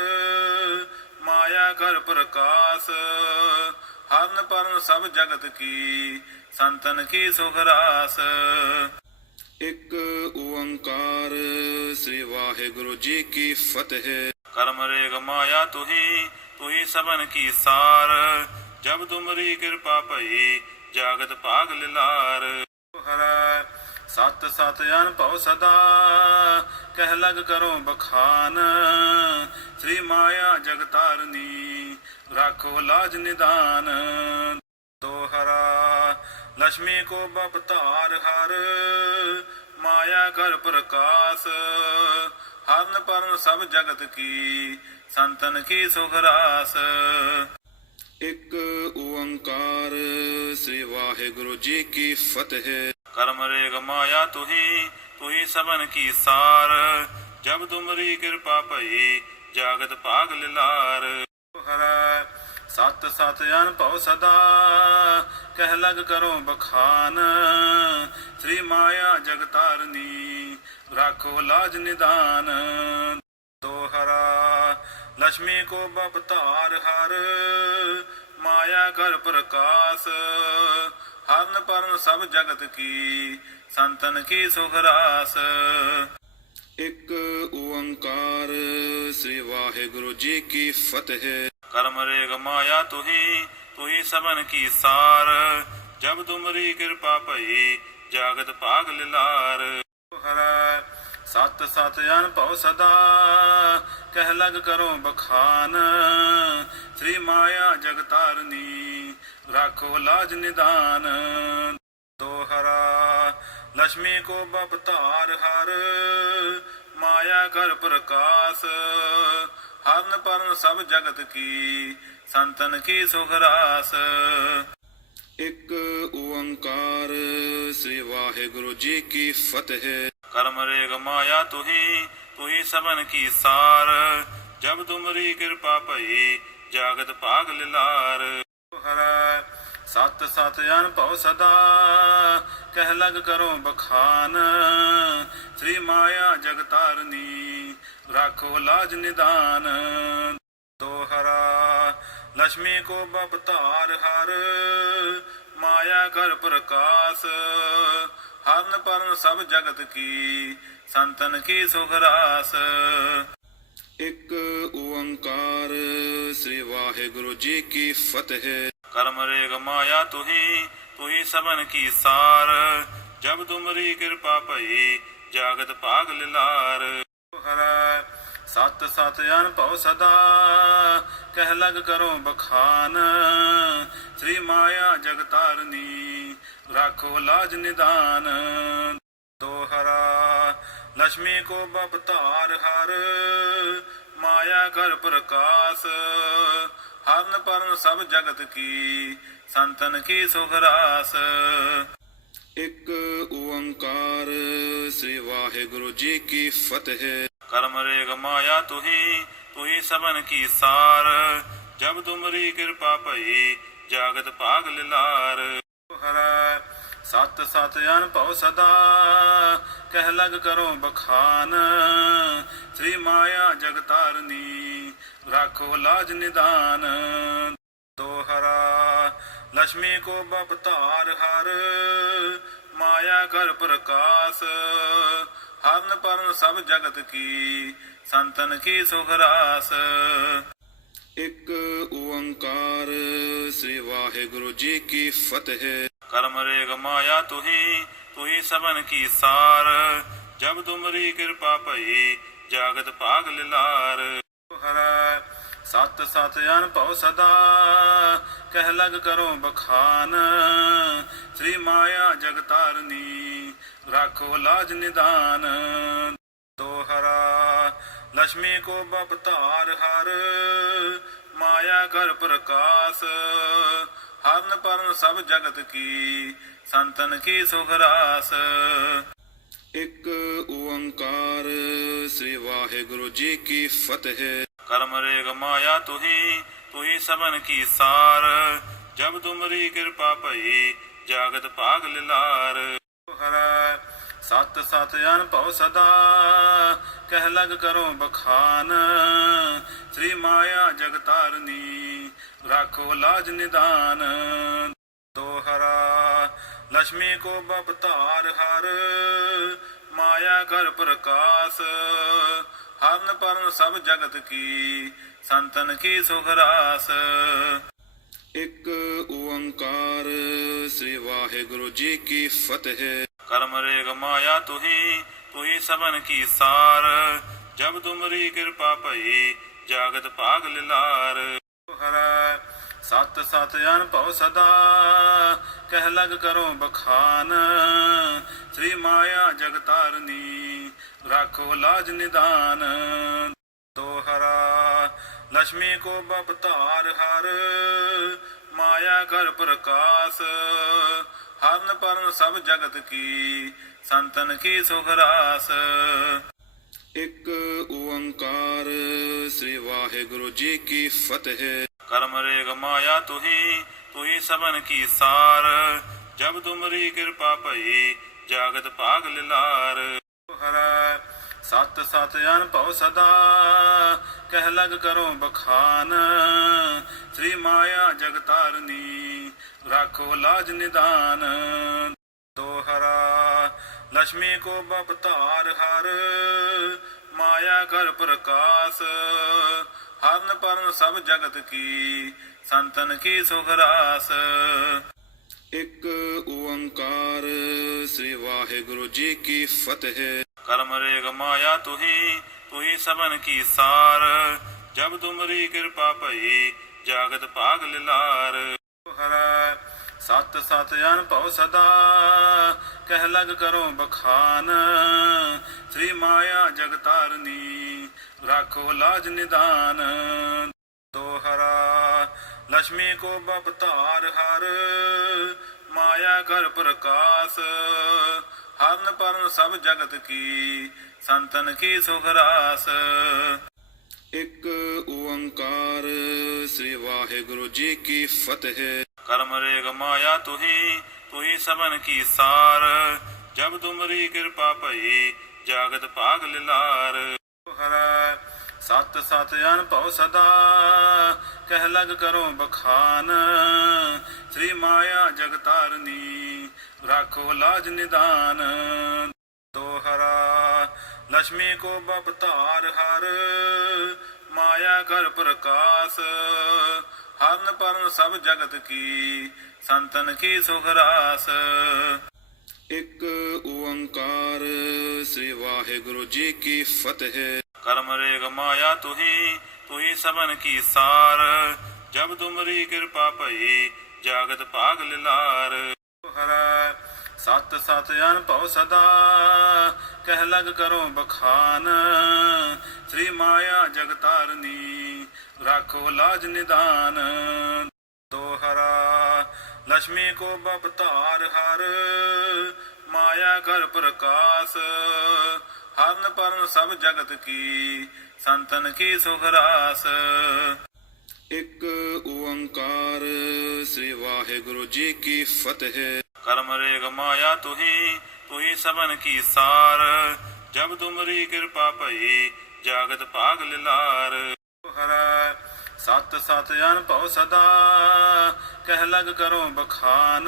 ਮਾਇਆ ਕਰ ਪ੍ਰਕਾਸ਼। ਹਰਨ ਪਰਨ ਸਭ ਜਗਤ ਕੀ ਸੰਤਨ ਕੀ ਸੁਖ ਰਾਸ। ਇੱਕ ਓੰਕਾਰ ਸ੍ਰੀ ਵਾਹਿਗੁਰੂ ਜੀ ਕੀ ਫਤਿਹ। ਕਰਮ ਰੇਗ ਮਾਇਆ ਤੁਹੀ ਸਭਨ ਕੀ ਸਾਰ। ਜਬ ਤੁਮਰੀ ਕਿਰਪਾ ਭਈ ਜਾਗਤ ਭਾਗ ਲਿਲਾਰ। ਹਰੈ ਸਤ ਸਤ ਅਨਭਉ ਸਦਾ ਕਹਿ ਲਗ ਕਰੋ ਬਖਾਨ। ਸ੍ਰੀ ਮਾਇਆ ਜਗਤਾਰਨੀ ਰਾਖੋ ਲਾਜ ਨਿਦਾਨ। ਦੋਹਰਾ ਲక్ష్ਮੀ ਕੋ ਬਪਤਾਰ ਹਰ ਮਾਇਆ ਕਰ ਪ੍ਰਕਾਸ਼। ਹਰਨ ਪਰਨ ਸਭ ਜਗਤ ਕੀ ਸੰਤਨ ਕੀ ਸੁਖ ਰਾਸ। ਇੱਕ ਓੰਕਾਰ ਸ੍ਰੀ ਵਾਹਿਗੁਰੂ ਜੀ ਕੀ ਫਤਿਹ। ਕਰਮ ਰੇਗ ਮਾਇਆ ਤੁਹੀ ਸਭਨ ਕੀ ਸਾਰ। ਜਬ ਤੁਮਰੀ ਕਿਰਪਾ ਭਈ ਜਾਗਤ ਭਾਗ ਲਿਲਾਰ। ਹਰੈ ਸਤ ਸਤ ਅਨਭਉ ਸਦਾ ਕਹਿ ਲਗ ਕਰੋ ਬਖਾਨ। ਸ੍ਰੀ ਮਾਇਆ ਜਗਤਾਰਨੀ ਰਾਖੋ ਲਾਜ ਨਿਦਾਨ। ਦੋਹਰਾ ਲక్ష్ਮੀ ਕੋ ਬਪਤਾਰ ਹਰ ਮਾਇਆ ਕਰ ਪ੍ਰਕਾਸ਼। ਹਰਨ ਪਰਨ ਸਭ ਜਗਤ ਕੀ ਸੰਤਨ ਕੀ ਸੁਖ ਰਾਸ। ਇੱਕ ਓੰਕਾਰ ਸ੍ਰੀ ਵਾਹਿਗੁਰੂ ਜੀ ਕੀ ਫਤਿਹ। ਕਰਮ ਰੇਗ ਮਾਇਆ ਤੁਹੀ ਸਭਨ ਕੀ ਸਾਰ। ਜਬ ਤੁਮਰੀ ਕਿਰਪਾ ਭਈ ਜਾਗਤ ਭਾਗ ਲਿਲਾਰ। ਹਰੈ ਸਤ ਸਤ ਅਨਭਉ ਸਦਾ ਕਹਿ ਲਗ ਕਰੋ ਬਖਾਨ। ਸ੍ਰੀ ਮਾਇਆ ਜਗਤਾਰਨੀ ਰਾਖੋ ਲਾਜ ਨਿਦਾਨ। ਦੋਹਰਾ ਲక్ష్ਮੀ ਕੋ ਬਪਤਾਰ ਹਰ ਮਾਇਆ ਕਰ ਪ੍ਰਕਾਸ਼। ਹਰਨ ਪਰਨ ਸਭ ਜਗਤ ਕੀ ਸੰਤਨ ਕੀ ਸੁਖ ਰਾਸ। ਇੱਕ ਓੰਕਾਰ ਸ੍ਰੀ ਵਾਹਿਗੁਰੂ ਜੀ ਕੀ ਫਤਿਹ। ਕਰਮ ਰੇਗ ਮਾਇਆ ਤੁਹੀ ਤੁਹੀ ਸਭਨ ਕੀ ਸਾਰ। ਜਬ ਤੁਮਰੀ ਕਿਰਪਾ ਭਈ ਜਾਗਤ ਭਾਗ ਲਿਲਾਰ। ਹਰਾ ਸਤ ਸਤ ਅਨਭਉ ਸਦਾ ਕਹਿ ਲਗ ਕਰੋ ਬਖਾਨ। ਸ੍ਰੀ ਮਾਇਆ ਜਗਤਾਰਨੀ ਰਾਖੋ ਲਾਜ ਨਿਦਾਨ। ਦੋਹਰਾ ਲక్ష్ਮੀ ਕੋ ਬਪਤਾਰ ਹਰ ਮਾਇਆ ਕਰ ਪ੍ਰਕਾਸ਼। ਹਰਨ ਪਰਨ ਸਭ ਜਗਤ ਕੀ ਸੰਤਨ ਕੀ ਸੁਖ ਰਾਸ। ਇੱਕ ਓੰਕਾਰ ਸ੍ਰੀ ਵਾਹਿਗੁਰੂ ਜੀ ਕੀ ਫਤਿਹ। ਕਰਮ ਰੇਗ ਮਾਇਆ ਤੁਹੀ ਤੁਹੀ ਸਭਨ ਕੀ ਸਾਰ। ਜਬ ਤੁਮਰੀ ਕਿਰਪਾ ਭਈ ਜਾਗਤ ਭਾਗ ਲਿਲਾਰ। ਹਰਾ ਸਤ ਸਤ ਅਨਭਉ ਸਦਾ ਕਹਿ ਲਗ ਕਰੋ ਬਖਾਨ। ਸ੍ਰੀ ਮਾਇਆ ਜਗਤਾਰਨੀ ਰਾਖੋ ਲਾਜ ਨਿਦਾਨ। ਦੋਹਰਾ ਲక్ష్ਮੀ ਕੋ ਬਪਤਾਰ ਹਰ ਮਾਇਆ ਕਰ ਪ੍ਰਕਾਸ਼। ਹਰਨ ਪਰਨ ਸਭ ਜਗਤ ਕੀ ਸੰਤਨ ਕੀ ਸੁਖ ਰਾਸ। ਇੱਕ ਓੰਕਾਰ ਸ੍ਰੀ ਵਾਹਿਗੁਰੂ ਜੀ ਕੀ ਫਤਿਹ। ਕਰਮ ਰੇਗ ਮਾਇਆ ਤੁਹੀ ਤੁਹੀ ਸਭਨ ਕੀ ਸਾਰ। ਜਬ ਤੁਮਰੀ ਕਿਰਪਾ ਭਈ ਜਾਗਤ ਭਾਗ ਲਿਲਾਰ। ਹਰਾ ਸਤ ਸਤ ਅਨਭਉ ਸਦਾ ਕਹਿ ਲਗ ਕਰੋ ਬਖਾਨ। ਸ੍ਰੀ ਮਾਇਆ ਜਗਤਾਰਨੀ ਰਾਖੋ ਲਾਜ ਨਿਦਾਨ। ਦੋਹਰਾ ਲక్ష్ਮੀ ਕੋ ਬਪਤਾਰ ਹਰ ਮਾਇਆ ਕਰ ਪ੍ਰਕਾਸ਼। ਹਰਨ ਪਰਨ ਸਭ ਜਗਤ ਕੀ ਸੰਤਨ ਕੀ ਸੁਖ ਰਾਸ। ਇੱਕ ਓੰਕਾਰ ਸ੍ਰੀ ਵਾਹਿਗੁਰੂ ਜੀ ਕੀ ਫਤਿਹ। ਕਰਮ ਰੇਗ ਮਾਇਆ ਤੁਹੀ ਤੁਹੀ ਸਭਨ ਕੀ ਸਾਰ। ਜਬ ਤੁਮਰੀ ਕਿਰਪਾ ਭਈ ਜਾਗਤ ਭਾਗ ਲਿਲਾਰ। ਹਰਾ ਸਤ ਸਤ ਅਨਭਉ ਸਦਾ ਕਹਿ ਲਗ ਕਰੋ ਬਖਾਨ। ਸ੍ਰੀ ਮਾਇਆ ਜਗਤਾਰਨੀ ਰਾਖੋ ਲਾਜ ਨਿਦਾਨ। ਦੋਹਰਾ ਲక్ష్ਮੀ ਕੋ ਬਪਤਾਰ ਹਰ ਮਾਇਆ ਕਰ ਪ੍ਰਕਾਸ਼। ਹਰਨ ਪਰਨ ਸਭ ਜਗਤ ਕੀ ਸੰਤਨ ਕੀ ਸੁਖ ਰਾਸ। ਇੱਕ ਓੰਕਾਰ ਸ੍ਰੀ ਵਾਹਿਗੁਰੂ ਜੀ ਕੀ ਫਤਿਹ। ਕਰਮ ਰੇਗ ਮਾਇਆ ਤੁਹੀ ਤੁਹੀ ਸਭਨ ਕੀ ਸਾਰ। ਜਬ ਤੁਮਰੀ ਕਿਰਪਾ ਭਈ ਜਾਗਤ ਭਾਗ ਲਿਲਾਰ। ਹਰਾ ਸਤ ਸਤ ਅਨਭਉ ਸਦਾ ਕਹਿ ਲਗ ਕਰੋ ਬਖਾਨ। ਸ੍ਰੀ ਮਾਇਆ ਜਗਤਾਰਨੀ ਰਾਖੋ ਲਾਜ ਨਿਦਾਨ। ਦੋਹਰਾ ਲక్ష్ਮੀ ਕੋ ਬਪਤਾਰ ਹਰ ਮਾਇਆ ਕਰ ਪ੍ਰਕਾਸ਼। ਹਰਨ ਪਰਨ ਸਭ ਜਗਤ ਕੀ ਸੰਤਨ ਕੀ ਸੁਖ ਰਾਸ। ਇੱਕ ਓੰਕਾਰ ਸ੍ਰੀ ਵਾਹਿਗੁਰੂ ਜੀ ਕੀ ਫਤਿਹ। ਕਰਮ ਰੇਗ ਮਾਇਆ ਤੁਹੀ ਤੁਹੀ ਸਭਨ ਕੀ ਸਾਰ। ਜਬ ਤੁਮਰੀ ਕਿਰਪਾ ਭਈ ਜਾਗਤ ਭਾਗ ਲਿਲਾਰ। ਹਰਾ ਸਤ ਸਤ ਅਨਭਉ ਸਦਾ ਕਹਿ ਲਗ ਕਰੋ ਬਖਾਨ। ਸ੍ਰੀ ਮਾਇਆ ਜਗਤਾਰਨੀ ਰਾਖੋ ਲਾਜ ਨਿਦਾਨ। ਦੋਹਰਾ ਲక్ష్ਮੀ ਕੋ ਬਪਤਾਰ ਹਰ ਮਾਇਆ ਕਰ ਪ੍ਰਕਾਸ਼। ਹਰਨ ਪਰਨ ਸਭ ਜਗਤ ਕੀ ਸੰਤਨ ਕੀ ਸੁਖ ਰਾਸ। ਇੱਕ ਓੰਕਾਰ ਸ੍ਰੀ ਵਾਹਿਗੁਰੂ ਜੀ ਕੀ ਫਤਿਹ। ਕਰਮ ਰੇਗ ਮਾਇਆ ਤੁਹੀ ਤੁਹੀ ਸਭਨ ਕੀ ਸਾਰ। ਜਬ ਤੁਮਰੀ ਕਿਰਪਾ ਭਈ ਜਾਗਤ ਭਾਗ ਲਿਲਾਰ। ਹਰਾ ਸਤ ਸਤ ਅਨਭਉ ਸਦਾ ਕਹਿ ਲਗ ਕਰੋ ਬਖਾਨ। ਸ੍ਰੀ ਮਾਇਆ ਜਗਤਾਰਨੀ ਰਾਖੋ ਲਾਜ ਨਿਦਾਨ। ਦੋਹਰਾ ਲక్ష్ਮੀ ਕੋ ਬਪਤਾਰ ਹਰ ਮਾਇਆ ਕਰ ਪ੍ਰਕਾਸ਼। ਹਰਨ ਪਰਨ ਸਭ ਜਗਤ ਕੀ ਸੰਤਨ ਕੀ ਸੁਖ ਰਾਸ। ਇੱਕ ਓੰਕਾਰ ਸ੍ਰੀ ਵਾਹਿਗੁਰੂ ਜੀ ਕੀ ਫਤਿਹ। ਕਰਮ ਰੇਗ ਮਾਇਆ ਤੁਹੀ ਤੁਹੀ ਸਭਨ ਕੀ ਸਾਰ। ਜਬ ਤੁਮਰੀ ਕਿਰਪਾ ਭਈ ਜਾਗਤ ਭਾਗ ਲਿਲਾਰ। ਹਰਾ ਸਤ ਸਤ ਅਨਭਉ ਸਦਾ ਕਹਿ ਲਗ ਕਰੋ ਬਖਾਨ ਸ੍ਰੀ ਮਾਇਆ ਜਗਤਾਰਨੀ ਰਾਖੋ ਲਾਜ ਨਿਦਾਨ ਦੋਹਰਾ ਲక్ష్ਮੀ ਕੋ ਬਪਤਾਰ ਹਰ ਮਾਇਆ ਕਰ ਪ੍ਰਕਾਸ਼ ਹਰਨ ਪਰਨ ਸਭ ਜਗਤ ਕੀ ਸੰਤਨ ਕੀ ਸੁਖ ਰਾਸ ਇੱਕ ਓੰਕਾਰ ਸ੍ਰੀ ਵਾਹਿਗੁਰੂ ਜੀ ਕੀ ਫਤਿਹ। ਕਰਮ ਰੇਗ ਮਾਇਆ ਤੁਹੀ ਸਭਨ ਕੀ ਸਾਰ ਜਬ ਤੁਮਰੀ ਕਿਰਪਾ ਭਈ ਜਾਗਤ ਭਾਗ ਲਿਲਾਰ ਹਰਾ ਸਤ ਸਤ ਅਨਭਉ ਸਦਾ ਕਹਿ ਲਗ ਕਰੋ ਬਖਾਨ ਸ੍ਰੀ ਮਾਇਆ ਜਗਤਾਰਨੀ ਰਾਖੋ ਲਾਜ ਨਿਦਾਨ ਦੋਹਰਾ ਲక్ష్ਮੀ ਕੋ ਬਪਤਾਰ ਹਰ ਮਾਇਆ ਕਰ ਪ੍ਰਕਾਸ਼ ਹਰਨ ਪਰਨ ਸਭ ਜਗਤ ਕੀ ਸੰਤਨ ਕੀ ਸੁਖ ਰਾਸ ਇੱਕ ਓੰਕਾਰ ਸ੍ਰੀ ਵਾਹਿਗੁਰੂ ਜੀ ਕੀ ਫਤਿਹ। ਕਰਮ ਰੇਗ ਮਾਇਆ ਤੁਹੀ ਸਭਨ ਕੀ ਸਾਰ ਜਬ ਤੁਮਰੀ ਕਿਰਪਾ ਭਈ ਜਾਗਤ ਭਾਗ ਲਿਲਾਰ ਹਰਾ ਸਤ ਸਤ ਅਨਭਉ ਸਦਾ ਕਹਿ ਲਗ ਕਰੋ ਬਖਾਨ ਸ੍ਰੀ ਮਾਇਆ ਜਗਤਾਰਨੀ ਰਾਖੋ ਲਾਜ ਨਿਦਾਨ ਦੋਹਰਾ ਲక్ష్ਮੀ ਕੋ ਬਪਤਾਰ ਹਰ ਮਾਇਆ ਕਰ ਪ੍ਰਕਾਸ਼ ਹਰਨ ਪਰਨ ਸਭ ਜਗਤ ਕੀ ਸੰਤਨ ਕੀ ਸੁਖ ਰਾਸ ਇੱਕ ਓੰਕਾਰ ਸ੍ਰੀ ਵਾਹਿਗੁਰੂ ਜੀ ਕੀ ਫਤਿਹ। ਕਰਮ ਰੇਗ ਮਾਇਆ ਤੁਹੀ ਸਭਨ ਕੀ ਸਾਰ ਜਬ ਤੁਮਰੀ ਕਿਰਪਾ ਭਈ ਜਾਗਤ ਭਾਗ ਲਿਲਾਰ ਹਰਾ ਸਤ ਸਤ ਅਨਭਉ ਸਦਾ ਕਹਿ ਲਗ ਕਰੋ ਬਖਾਨ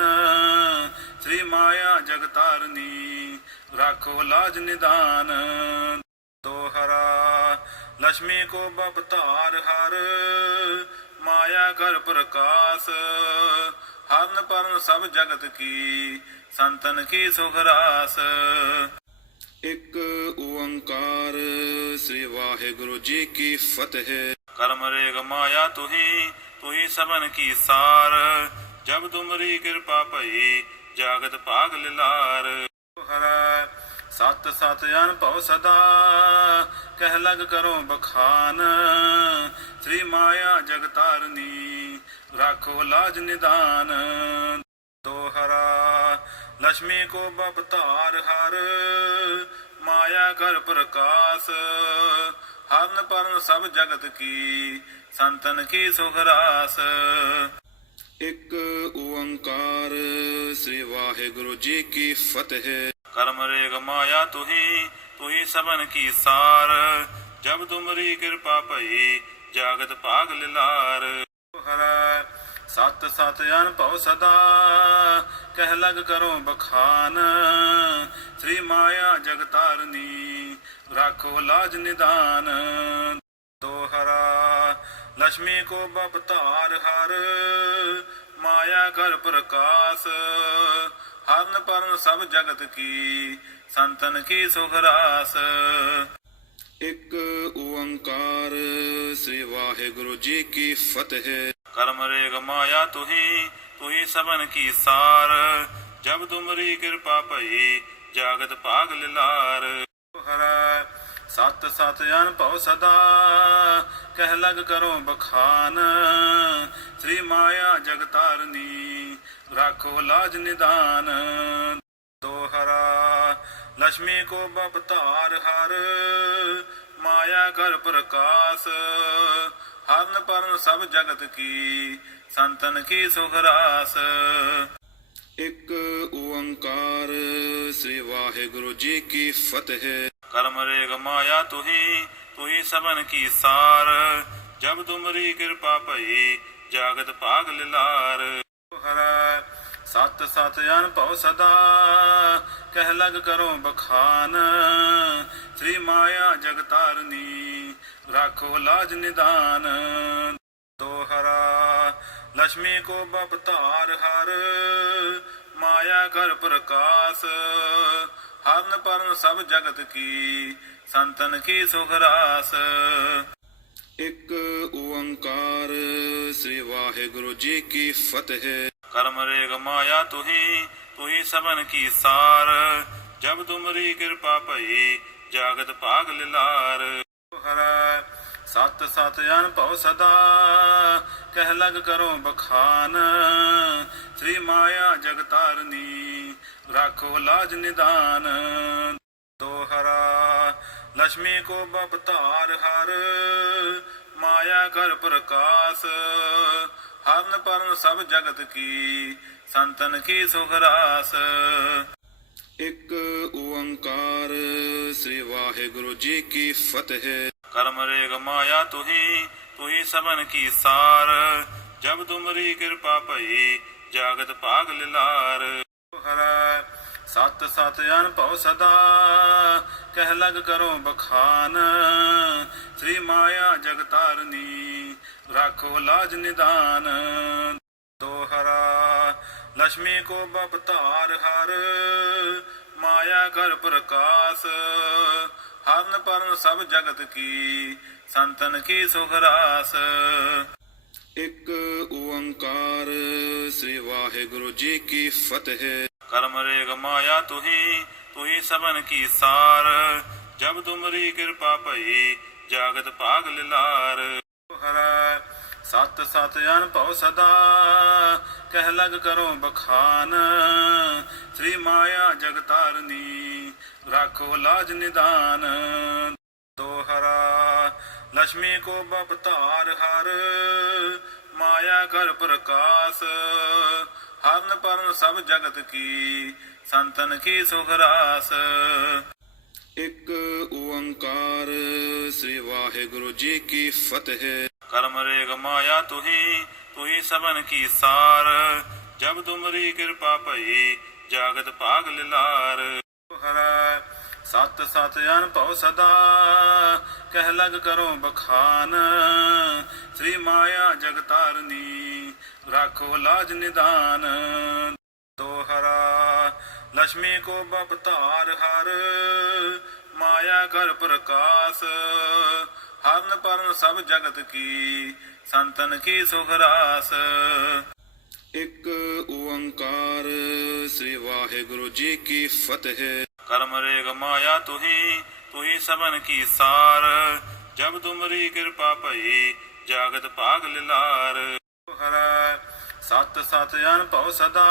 ਸ੍ਰੀ ਮਾਇਆ ਜਗਤਾਰਨੀ ਰਾਖੋ ਲਾਜ ਨਿਦਾਨ ਦੋਹਰਾ ਲక్ష్ਮੀ ਕੋ ਬਪਤਾਰ ਹਰ ਮਾਇਆ ਕਰ ਪ੍ਰਕਾਸ਼ ਹਰਨ ਪਰਨ ਸਭ ਜਗਤ ਕੀ ਸੰਤਨ ਕੀ ਸੁਖ ਰਾਸ ਇੱਕ ਓੰਕਾਰ ਸ੍ਰੀ ਵਾਹਿਗੁਰੂ ਜੀ ਕੀ ਫਤਿਹ। ਕਰਮ ਰੇਗ ਮਾਇਆ ਤੁਹੀ ਸਭਨ ਕੀ ਸਾਰ ਜਬ ਤੁਮਰੀ ਕਿਰਪਾ ਭਈ ਜਾਗਤ ਭਾਗ ਲਿਲਾਰ ਹਰਾ ਸਤ ਸਤ ਅਨਭਉ ਸਦਾ ਕਹਿ ਲਗ ਕਰੋ ਬਖਾਨ ਸ੍ਰੀ ਮਾਇਆ ਜਗਤਾਰਨੀ ਰਾਖੋ ਲਾਜ ਨਿਦਾਨ ਦੋਹਰਾ ਲక్ష్ਮੀ ਕੋ ਬਪਤਾਰ ਹਰ ਮਾਇਆ ਕਰ ਪ੍ਰਕਾਸ਼ ਹਰਨ ਪਰਨ ਸਭ ਜਗਤ ਕੀ ਸੰਤਨ ਕੀ ਸੁਖ ਰਾਸ ਇੱਕ ਓੰਕਾਰ ਸ੍ਰੀ ਵਾਹਿਗੁਰੂ ਜੀ ਕੀ ਫਤਿਹ। ਕਰਮ ਰੇਗ ਮਾਇਆ ਤੁਹੀ ਸਭਨ ਕੀ ਸਾਰ ਜਬ ਤੁਮਰੀ ਕਿਰਪਾ ਭਈ ਜਾਗਤ ਭਾਗ ਲਿਲਾਰ ਹਰਾ ਸਤ ਸਤ ਅਨਭਉ ਸਦਾ ਕਹਿ ਲਗ ਕਰੋ ਬਖਾਨ ਸ੍ਰੀ ਮਾਇਆ ਜਗਤਾਰਨੀ ਰਾਖੋ ਲਾਜ ਨਿਦਾਨ ਦੋਹਰਾ ਲక్ష్ਮੀ ਕੋ ਬਪਤਾਰ ਹਰ ਮਾਇਆ ਕਰ ਪ੍ਰਕਾਸ਼ ਹਰਨ ਪਰਨ ਸਭ ਜਗਤ ਕੀ ਸੰਤਨ ਕੀ ਸੁਖ ਰਾਸ ਇੱਕ ਓੰਕਾਰ ਸ੍ਰੀ ਵਾਹਿਗੁਰੂ ਜੀ ਕੀ ਫਤਿਹ। ਕਰਮ ਰੇਗ ਮਾਇਆ ਤੁਹੀ ਸਭਨ ਕੀ ਸਾਰ ਜਬ ਤੁਮਰੀ ਕਿਰਪਾ ਭਈ ਜਾਗਤ ਭਾਗ ਲਿਲਾਰ ਹਰਾ ਸਤ ਸਤ ਅਨਭਉ ਸਦਾ ਕਹਿ ਲਗ ਕਰੋ ਬਖਾਨ ਸ੍ਰੀ ਮਾਇਆ ਜਗਤਾਰਨੀ ਰਾਖੋ ਲਾਜ ਨਿਦਾਨ ਦੋਹਰਾ ਲక్ష్ਮੀ ਕੋ ਬਪਤਾਰ ਹਰ ਮਾਇਆ ਕਰ ਪ੍ਰਕਾਸ਼ ਹਰਨ ਪਰਨ ਸਭ ਜਗਤ ਕੀ ਸੰਤਨ ਕੀ ਸੁਖ ਰਾਸ ਇੱਕ ਓੰਕਾਰ ਸ੍ਰੀ ਵਾਹਿਗੁਰੂ ਜੀ ਕੀ ਫਤਿਹ। ਕਰਮ ਰੇਗ ਮਾਇਆ ਤੁਹੀ ਸਭਨ ਕੀ ਸਾਰ ਜਬ ਤੁਮਰੀ ਕਿਰਪਾ ਭਈ ਜਾਗਤ ਭਾਗ ਲਿਲਾਰ ਹਰਾ ਸਤ ਸਤ ਅਨਭਉ ਸਦਾ ਕਹਿ ਲਗ ਕਰੋ ਬਖਾਨ ਸ੍ਰੀ ਮਾਇਆ ਜਗਤਾਰਨੀ ਰਾਖੋ ਲਾਜ ਨਿਦਾਨ ਦੋਹਰਾ ਲక్ష్ਮੀ ਕੋ ਬਪਤਾਰ ਹਰ ਮਾਇਆ ਕਰ ਪ੍ਰਕਾਸ਼ ਹਰਨ ਪਰਨ ਸਭ ਜਗਤ ਕੀ ਸੰਤਨ ਕੀ ਸੁਖ ਰਾਸ ਇੱਕ ਓੰਕਾਰ ਸ੍ਰੀ ਵਾਹਿਗੁਰੂ ਜੀ ਕੀ ਫਤਿਹ। ਕਰਮ ਰੇਗ ਮਾਇਆ ਤੁਹੀ ਤੁਹੀ ਸਭਨ ਕੀ ਸਾਰ ਜਬ ਤੁਮਰੀ ਕਿਰਪਾ ਭਈ ਜਾਗਤ ਭਾਗ ਲਿਲਾਰ ਹਰੈ ਸਤ ਸਤ ਅਨਭਉ ਸਦਾ ਕਹਿ ਲਗ ਕਰੋ ਬਖਾਨ ਸ੍ਰੀ ਮਾਇਆ ਜਗਤਾਰਨੀ ਰਾਖੋ ਲਾਜ ਨਿਦਾਨ ਦੋਹਰਾ ਲక్ష్ਮੀ ਕੋ ਬਪਤਾਰ ਹਰ ਮਾਇਆ ਕਰ ਪ੍ਰਕਾਸ਼ ਹਰਨ ਪਰਨ ਸਭ ਜਗਤ ਕੀ ਸੰਤਨ ਕੀ ਸੁਖ ਰਾਸ ਇੱਕ ਓੰਕਾਰ ਸ੍ਰੀ ਵਾਹਿਗੁਰੂ ਜੀ ਕੀ ਫਤਿਹ। ਕਰਮ ਰੇਗ ਮਾਇਆ ਤੁਹੀ ਤੁਹੀ ਸਭਨ ਕੀ ਸਾਰ ਜਬ ਤੁਮਰੀ ਕਿਰਪਾ ਭਈ ਜਾਗਤ ਭਾਗ ਲਿਲਾਰ ਹਰੈ ਸਤ ਸਤ ਅਨਭਉ ਸਦਾ ਕਹਿ ਲਗ ਕਰੋ ਬਖਾਨ ਸ੍ਰੀ ਮਾਇਆ ਜਗਤਾਰਨੀ ਰਾਖੋ ਲਾਜ ਨਿਦਾਨ ਦੋਹਰਾ ਲక్ష్ਮੀ ਕੋ ਬਪਤਾਰ ਹਰ ਮਾਇਆ ਕਰ ਪ੍ਰਕਾਸ਼ ਹਰਨ ਪਰਨ ਸਭ ਜਗਤ ਕੀ ਸੰਤਨ ਕੀ ਸੁਖ ਰਾਸ ਇੱਕ ਓੰਕਾਰ ਸ੍ਰੀ ਵਾਹਿਗੁਰੂ ਜੀ ਕੀ ਫਤਿਹ। ਕਰਮ ਰੇਗ ਮਾਇਆ ਤੁਹੀ ਤੁਹੀ ਸਭਨ ਕੀ ਸਾਰ ਜਬ ਤੁਮਰੀ ਕਿਰਪਾ ਭਈ ਜਾਗਤ ਭਾਗ ਲਿਲਾਰ ਹਰੈ ਸਤ ਸਤ ਅਨਭਉ ਸਦਾ ਕਹਿ ਲਗ ਕਰੋ ਬਖਾਨ ਸ੍ਰੀ ਮਾਇਆ ਜਗਤਾਰਨੀ ਰਾਖੋ ਲਾਜ ਨਿਦਾਨ ਦੋਹਰਾ ਲక్ష్ਮੀ ਕੋ ਬਪਤਾਰ ਹਰ ਮਾਇਆ ਕਰ ਪ੍ਰਕਾਸ਼ ਹਰਨ ਪਰਨ ਸਭ ਜਗਤ ਕੀ ਸੰਤਨ ਕੀ ਸੁਖ ਰਾਸ ਇੱਕ ਓੰਕਾਰ ਸ੍ਰੀ ਵਾਹਿਗੁਰੂ ਜੀ ਕੀ ਫਤਿਹ। ਕਰਮ ਰੇਗ ਮਾਇਆ ਤੁਹੀ ਤੁਹੀ ਸਭਨ ਕੀ ਸਾਰ ਜਬ ਤੁਮਰੀ ਕਿਰਪਾ ਭਈ ਜਾਗਤ ਭਾਗ ਲਿਲਾਰ ਹਰੈ ਸਤ ਸਤ ਅਨਭਉ ਸਦਾ ਕਹਿ ਲਗ ਕਰੋ ਬਖਾਨ ਸ੍ਰੀ ਮਾਇਆ ਜਗਤਾਰਨੀ ਰਾਖੋ ਲਾਜ ਨਿਦਾਨ ਦੋਹਰਾ ਲక్ష్ਮੀ ਕੋ ਬਪਤਾਰ ਹਰ ਮਾਇਆ ਕਰ ਪ੍ਰਕਾਸ਼ ਹਰਨ ਪਰਨ ਸਭ ਜਗਤ ਕੀ ਸੰਤਨ ਕੀ ਸੁਖ ਰਾਸ ਇੱਕ ਓੰਕਾਰ ਸ੍ਰੀ ਵਾਹਿਗੁਰੂ ਜੀ ਕੀ ਫਤਿਹ। ਕਰਮ ਰੇਗ ਮਾਇਆ ਤੁਹੀ ਤੁਹੀ ਸਭਨ ਕੀ ਸਾਰ ਜਬ ਤੁਮਰੀ ਕਿਰਪਾ ਭਈ ਜਾਗਤ ਭਾਗ ਲਿਲਾਰ ਹਰੈ ਸਤ ਸਤ ਅਨਭਉ ਸਦਾ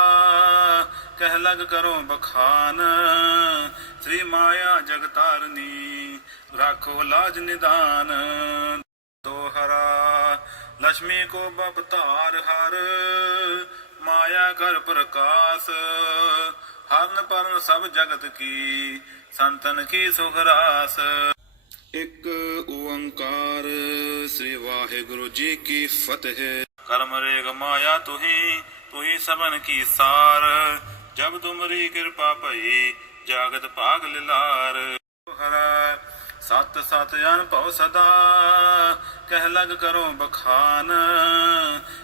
ਕਹਿ ਲਗ ਕਰੋ ਬਖਾਨ ਸ੍ਰੀ ਮਾਇਆ ਜਗਤਾਰਨੀ ਰਾਖੋ ਲਾਜ ਨਿਦਾਨ ਦੋਹਰਾ ਲక్ష్ਮੀ ਕੋ ਬਪਤਾਰ ਹਰ ਮਾਇਆ ਕਰ ਪ੍ਰਕਾਸ਼ ਹਰਨ ਪਰਨ ਸਭ ਜਗਤ ਕੀ ਸੰਤਨ ਕੀ ਸੁਖ ਰਾਸ ਇੱਕ ਓੰਕਾਰ ਸ੍ਰੀ ਵਾਹਿਗੁਰੂ ਜੀ ਕੀ ਫਤਿਹ। ਕਰਮ ਰੇਗ ਮਾਇਆ ਤੁਹੀ ਤੁਹੀ ਸਭਨ ਕੀ ਸਾਰ ਜਬ ਤੁਮਰੀ ਕਿਰਪਾ ਭਈ ਜਾਗਤ ਭਾਗ ਲਿਲਾਰ ਹਰੈ ਸਤ ਸਤ ਅਨਭਉ ਸਦਾ ਕਹਿ ਲਗ ਕਰੋ ਬਖਾਨ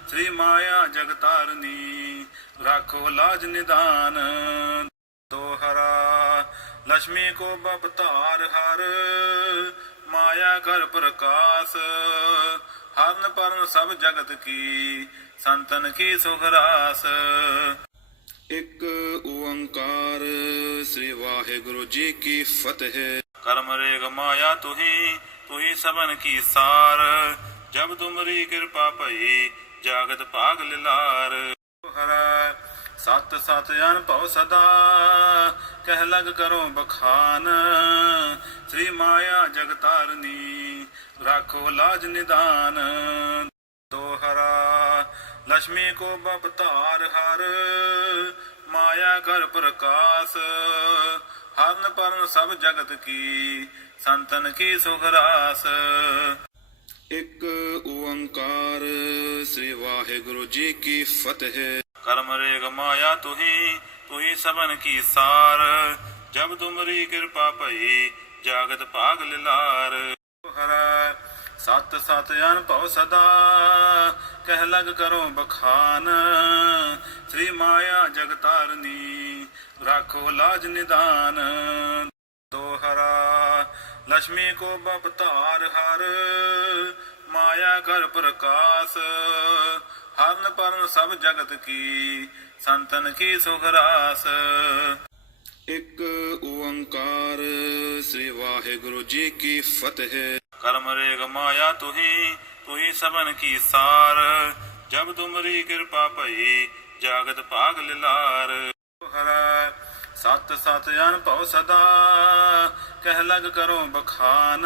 ਸ੍ਰੀ ਮਾਇਆ ਜਗਤਾਰਨੀ ਰਾਖੋ ਲਾਜ ਨਿਦਾਨ ਦੋਹਰਾ ਲక్ష్ਮੀ ਕੋ ਬਪਤਾਰ ਹਰ ਮਾਇਆ ਕਰ ਪ੍ਰਕਾਸ਼ ਹਰਨ ਪਰਨ ਸਭ ਜਗਤ ਕੀ ਸੰਤਨ ਕੀ ਸੁਖ ਰਾਸ ਇੱਕ ਓੰਕਾਰ ਸ੍ਰੀ ਵਾਹਿਗੁਰੂ ਜੀ ਕੀ ਫਤਿਹ। ਕਰਮ ਰੇਗ ਮਾਇਆ ਤੁਹੀ ਤੁਹੀ ਸਭਨ ਕੀ ਸਾਰ ਜਬ ਤੁਮਰੀ ਕਿਰਪਾ ਭਈ ਜਾਗਤ ਭਾਗ ਲਿਲਾਰ ਹਰੈ ਸਤ ਸਤ ਅਨਭਉ ਸਦਾ ਕਹਿ ਲਗ ਕਰੋ ਬਖਾਨ ਸ੍ਰੀ ਮਾਇਆ ਜਗਤਾਰਨੀ ਰਾਖੋ ਲਾਜ ਨਿਦਾਨ ਦੋਹਰਾ ਲక్ష్ਮੀ ਕੋ ਬਪਤਾਰ ਹਰ ਮਾਇਆ ਕਰ ਪ੍ਰਕਾਸ਼ ਹਰਨ ਪਰਨ ਸਭ ਜਗਤ ਕੀ ਸੰਤਨ ਕੀ ਸੁਖ ਰਾਸ ਇੱਕ ਓੰਕਾਰ ਸ੍ਰੀ ਵਾਹਿਗੁਰੂ ਜੀ ਕੀ ਫਤਿਹ। ਕਰਮ ਰੇਗ ਮਾਇਆ ਤੁਹੀ ਤੁਹੀ ਸਭਨ ਕੀ ਸਾਰ ਜਬ ਤੁਮਰੀ ਕਿਰਪਾ ਭਈ ਜਾਗਤ ਭਾਗ ਲਿਲਾਰ ਹਰੈ ਸਤ ਸਤ ਅਨਭਉ ਸਦਾ ਕਹਿ ਲਗ ਕਰੋ ਬਖਾਨ ਸ੍ਰੀ ਮਾਇਆ ਜਗਤਾਰਨੀ ਰਾਖੋ ਲਾਜ ਨਿਦਾਨ ਦੋਹਰਾ ਲక్ష్ਮੀ ਕੋ ਬਪਤਾਰ ਹਰ ਮਾਇਆ ਕਰ ਪ੍ਰਕਾਸ਼ ਹਰਨ ਪਰਨ ਸਭ ਜਗਤ ਕੀ ਸੰਤਨ ਕੀ ਸੁਖ ਰਾਸ। ਇੱਕ ਓੰਕਾਰ ਸ੍ਰੀ ਵਾਹਿਗੁਰੂ ਜੀ ਕੀ ਫਤਿਹ। ਕਰਮ ਰੇਗ ਮਾਇਆ ਤੁਹੀ ਤੁਹੀ ਸਭਨ ਕੀ ਸਾਰ। ਜਬ ਤੁਮਰੀ ਕਿਰਪਾ ਭਈ ਜਾਗਤ ਭਾਗ ਲਿਲਾਰ। ਹਰਾ ਸਤ ਸਤ ਅਨਭਉ ਸਦਾ ਕਹਿ ਲਗ ਕਰੋ ਬਖਾਨ।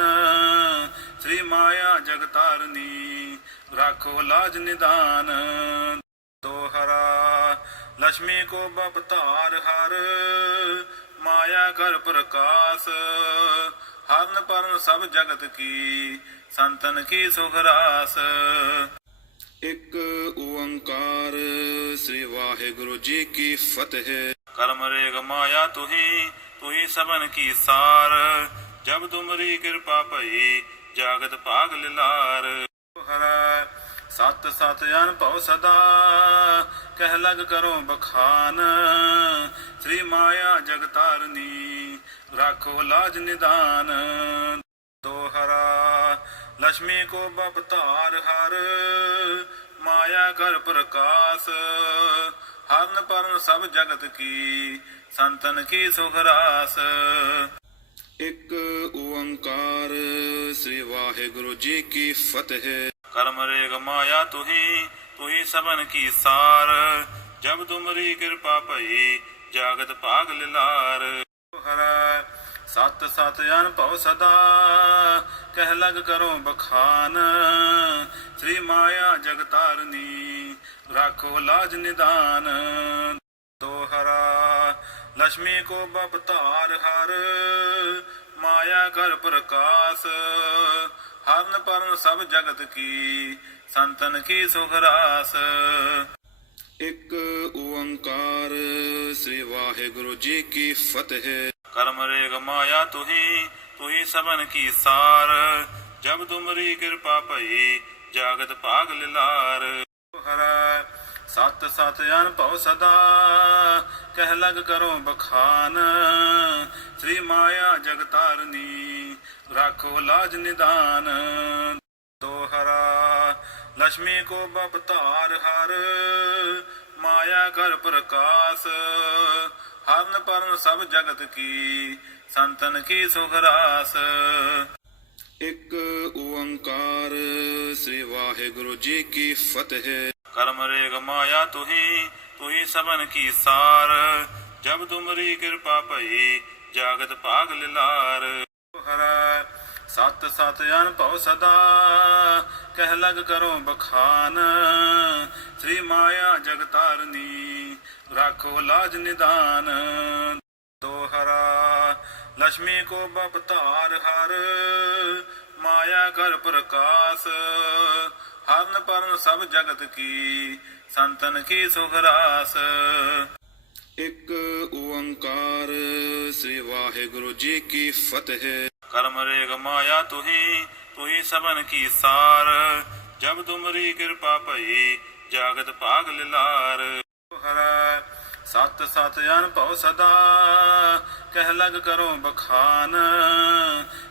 ਸ੍ਰੀ ਮਾਇਆ ਜਗਤਾਰਨੀ ਰਾਖੋ ਲਾਜ ਨਿਦਾਨ। ਦੋਹਰਾ ਲక్ష్ਮੀ ਕੋ ਬਪਤਾਰ ਹਰ ਮਾਇਆ ਕਰ ਪ੍ਰਕਾਸ਼। ਹਰਨ ਪਰਨ ਸਭ ਜਗਤ ਕੀ ਸੰਤਨ ਕੀ ਸੁਖ ਰਾਸ। ਇੱਕ ਓੰਕਾਰ ਸ੍ਰੀ ਵਾਹਿਗੁਰੂ ਜੀ ਕੀ ਫਤਿਹ। ਕਰਮ ਰੇਗ ਮਾਇਆ ਤੁਹੀ ਤੁਹੀ ਸਭਨ ਕੀ ਸਾਰ। ਜਬ ਤੁਮਰੀ ਕਿਰਪਾ ਭਈ ਜਾਗਤ ਭਾਗ ਲਿਲਾਰ। ਹਰਾ ਸਤ ਸਤ ਅਨਭਉ ਸਦਾ ਕਹਿ ਲਗ ਕਰੋ ਬਖਾਨ। ਸ੍ਰੀ ਮਾਇਆ ਜਗਤਾਰਨੀ ਰਾਖੋ ਲਾਜ ਨਿਦਾਨ। ਦੋਹਰਾ ਲక్ష్ਮੀ ਕੋ ਬਪਤਾਰ ਹਰ ਮਾਇਆ ਕਰ ਪ੍ਰਕਾਸ਼। ਹਰਨ ਪਰਨ ਸਭ ਜਗਤ ਕੀ ਸੰਤਨ ਕੀ ਸੁਖ ਰਾਸ। ਇੱਕ ਓੰਕਾਰ ਸ੍ਰੀ ਵਾਹਿਗੁਰੂ ਜੀ ਕੀ ਫਤਿਹ। ਕਰਮ ਰੇਗ ਮਾਇਆ ਤੁਹੀ ਤੁਹੀ ਸਭਨ ਕੀ ਸਾਰ। ਜਬ ਤੁਮਰੀ ਕਿਰਪਾ ਭਈ ਜਾਗਤ ਭਾਗ ਲਿਲਾਰ। ਹਰਾ ਸਤ ਸਤ ਅਨਭਉ ਸਦਾ ਕਹਿ ਲਗ ਕਰੋ ਬਖਾਨ। ਸ੍ਰੀ ਮਾਇਆ ਜਗਤਾਰਨੀ ਰਾਖੋ ਲਾਜ ਨਿਦਾਨ। ਦੋਹਰਾ ਲక్ష్ਮੀ ਕੋ ਬਪਤਾਰ ਹਰ ਮਾਇਆ ਕਰ ਪ੍ਰਕਾਸ਼। ਹਰਨ ਪਰਨ ਸਭ ਜਗਤ ਕੀ ਸੰਤਨ ਕੀ ਸੁਖ ਰਾਸ। ਇੱਕ ਓੰਕਾਰ ਸ੍ਰੀ ਵਾਹਿਗੁਰੂ ਜੀ ਕੀ ਫਤਿਹ। ਕਰਮ ਰੇਗ ਮਾਇਆ ਤੁਹੀ ਤੁਹੀ ਸਭਨ ਕੀ ਸਾਰ। ਜਬ ਤੁਮਰੀ ਕਿਰਪਾ ਭਈ ਜਾਗਤ ਭਾਗ ਲਿਲਾਰ। ਹਰਾ ਸਤ ਸਤ ਅਨਭਉ ਸਦਾ ਕਹਿ ਲਗ ਕਰੋ ਬਖਾਨ। ਸ੍ਰੀ ਮਾਇਆ ਜਗਤਾਰਨੀ ਰਾਖੋ ਲਾਜ ਨਿਦਾਨ। ਦੋਹਰਾ ਲక్ష్ਮੀ ਕੋ ਬਪਤਾਰ ਹਰ ਮਾਇਆ ਕਰ ਪ੍ਰਕਾਸ਼। ਹਰਨ ਪਰਨ ਸਭ ਜਗਤ ਕੀ ਸੰਤਨ ਕੀ ਸੁਖ ਰਾਸ। ਇੱਕ ਓੰਕਾਰ ਸ੍ਰੀ ਵਾਹਿਗੁਰੂ ਜੀ ਕੀ ਫਤਿਹ। ਕਰਮ ਰੇਗ ਮਾਇਆ ਤੁਹੀ ਤੁਹੀ ਸਭਨ ਕੀ ਸਾਰ। ਜਬ ਤੁਮਰੀ ਕਿਰਪਾ ਭਈ ਜਾਗਤ ਭਾਗ ਲਿਲਾਰ। ਹਰਾ ਸਤ ਸਤ ਅਨਭਉ ਸਦਾ ਕਹਿ ਲਗ ਕਰੋ ਬਖਾਨ। ਸ੍ਰੀ ਮਾਇਆ ਜਗਤਾਰਨੀ ਰਾਖੋ ਲਾਜ ਨਿਦਾਨ। ਦੋਹਰਾ ਲక్ష్ਮੀ ਕੋ ਬਪਤਾਰ ਹਰ ਮਾਇਆ ਕਰ ਪ੍ਰਕਾਸ਼। ਹਰਨ ਪਰਨ ਸਭ ਜਗਤ ਕੀ ਸੰਤਨ ਕੀ ਸੁਖ ਰਾਸ। ਇੱਕ ਓੰਕਾਰ ਸ੍ਰੀ ਵਾਹਿਗੁਰੂ ਜੀ ਕੀ ਫਤਿਹ। ਕਰਮ ਰੇਗ ਮਾਇਆ ਤੁਹੀ ਤੁਹੀ ਸਭਨ ਕੀ ਸਾਰ। ਜਬ ਤੁਮਰੀ ਕਿਰਪਾ ਭਈ ਜਾਗਤ ਭਾਗ ਲਿਲਾਰ। ਹਰਾ ਸਤ ਸਤ ਅਨਭਉ ਸਦਾ ਕਹਿ ਲਗ ਕਰੋ ਬਖਾਨ।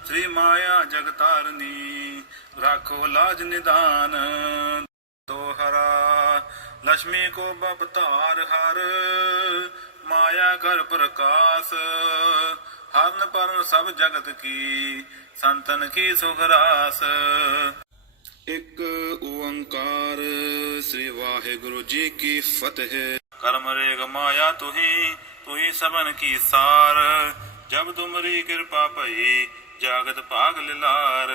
ਸ੍ਰੀ ਮਾਇਆ ਜਗਤਾਰਨੀ ਰਾਖੋ ਲਾਜ ਨਿਦਾਨ। ਦੋਹਰਾ ਲక్ష్ਮੀ ਕੋ ਬਪਤਾਰ ਹਰ ਮਾਇਆ ਕਰ ਪ੍ਰਕਾਸ਼। ਹਰਨ ਪਰਨ ਸਭ ਜਗਤ ਕੀ ਸੰਤਨ ਕੀ ਸੁਖ ਰਾਸ। ਇੱਕ ਓੰਕਾਰ ਸ੍ਰੀ ਵਾਹਿਗੁਰੂ ਜੀ ਕੀ ਫਤਿਹ। ਕਰਮ ਰੇਗ ਮਾਇਆ ਤੁਹੀ ਤੁਹੀ ਸਭਨ ਕੀ ਸਾਰ। ਜਬ ਤੁਮਰੀ ਕਿਰਪਾ ਭਈ ਜਾਗਤ ਭਾਗ ਲਿਲਾਰ।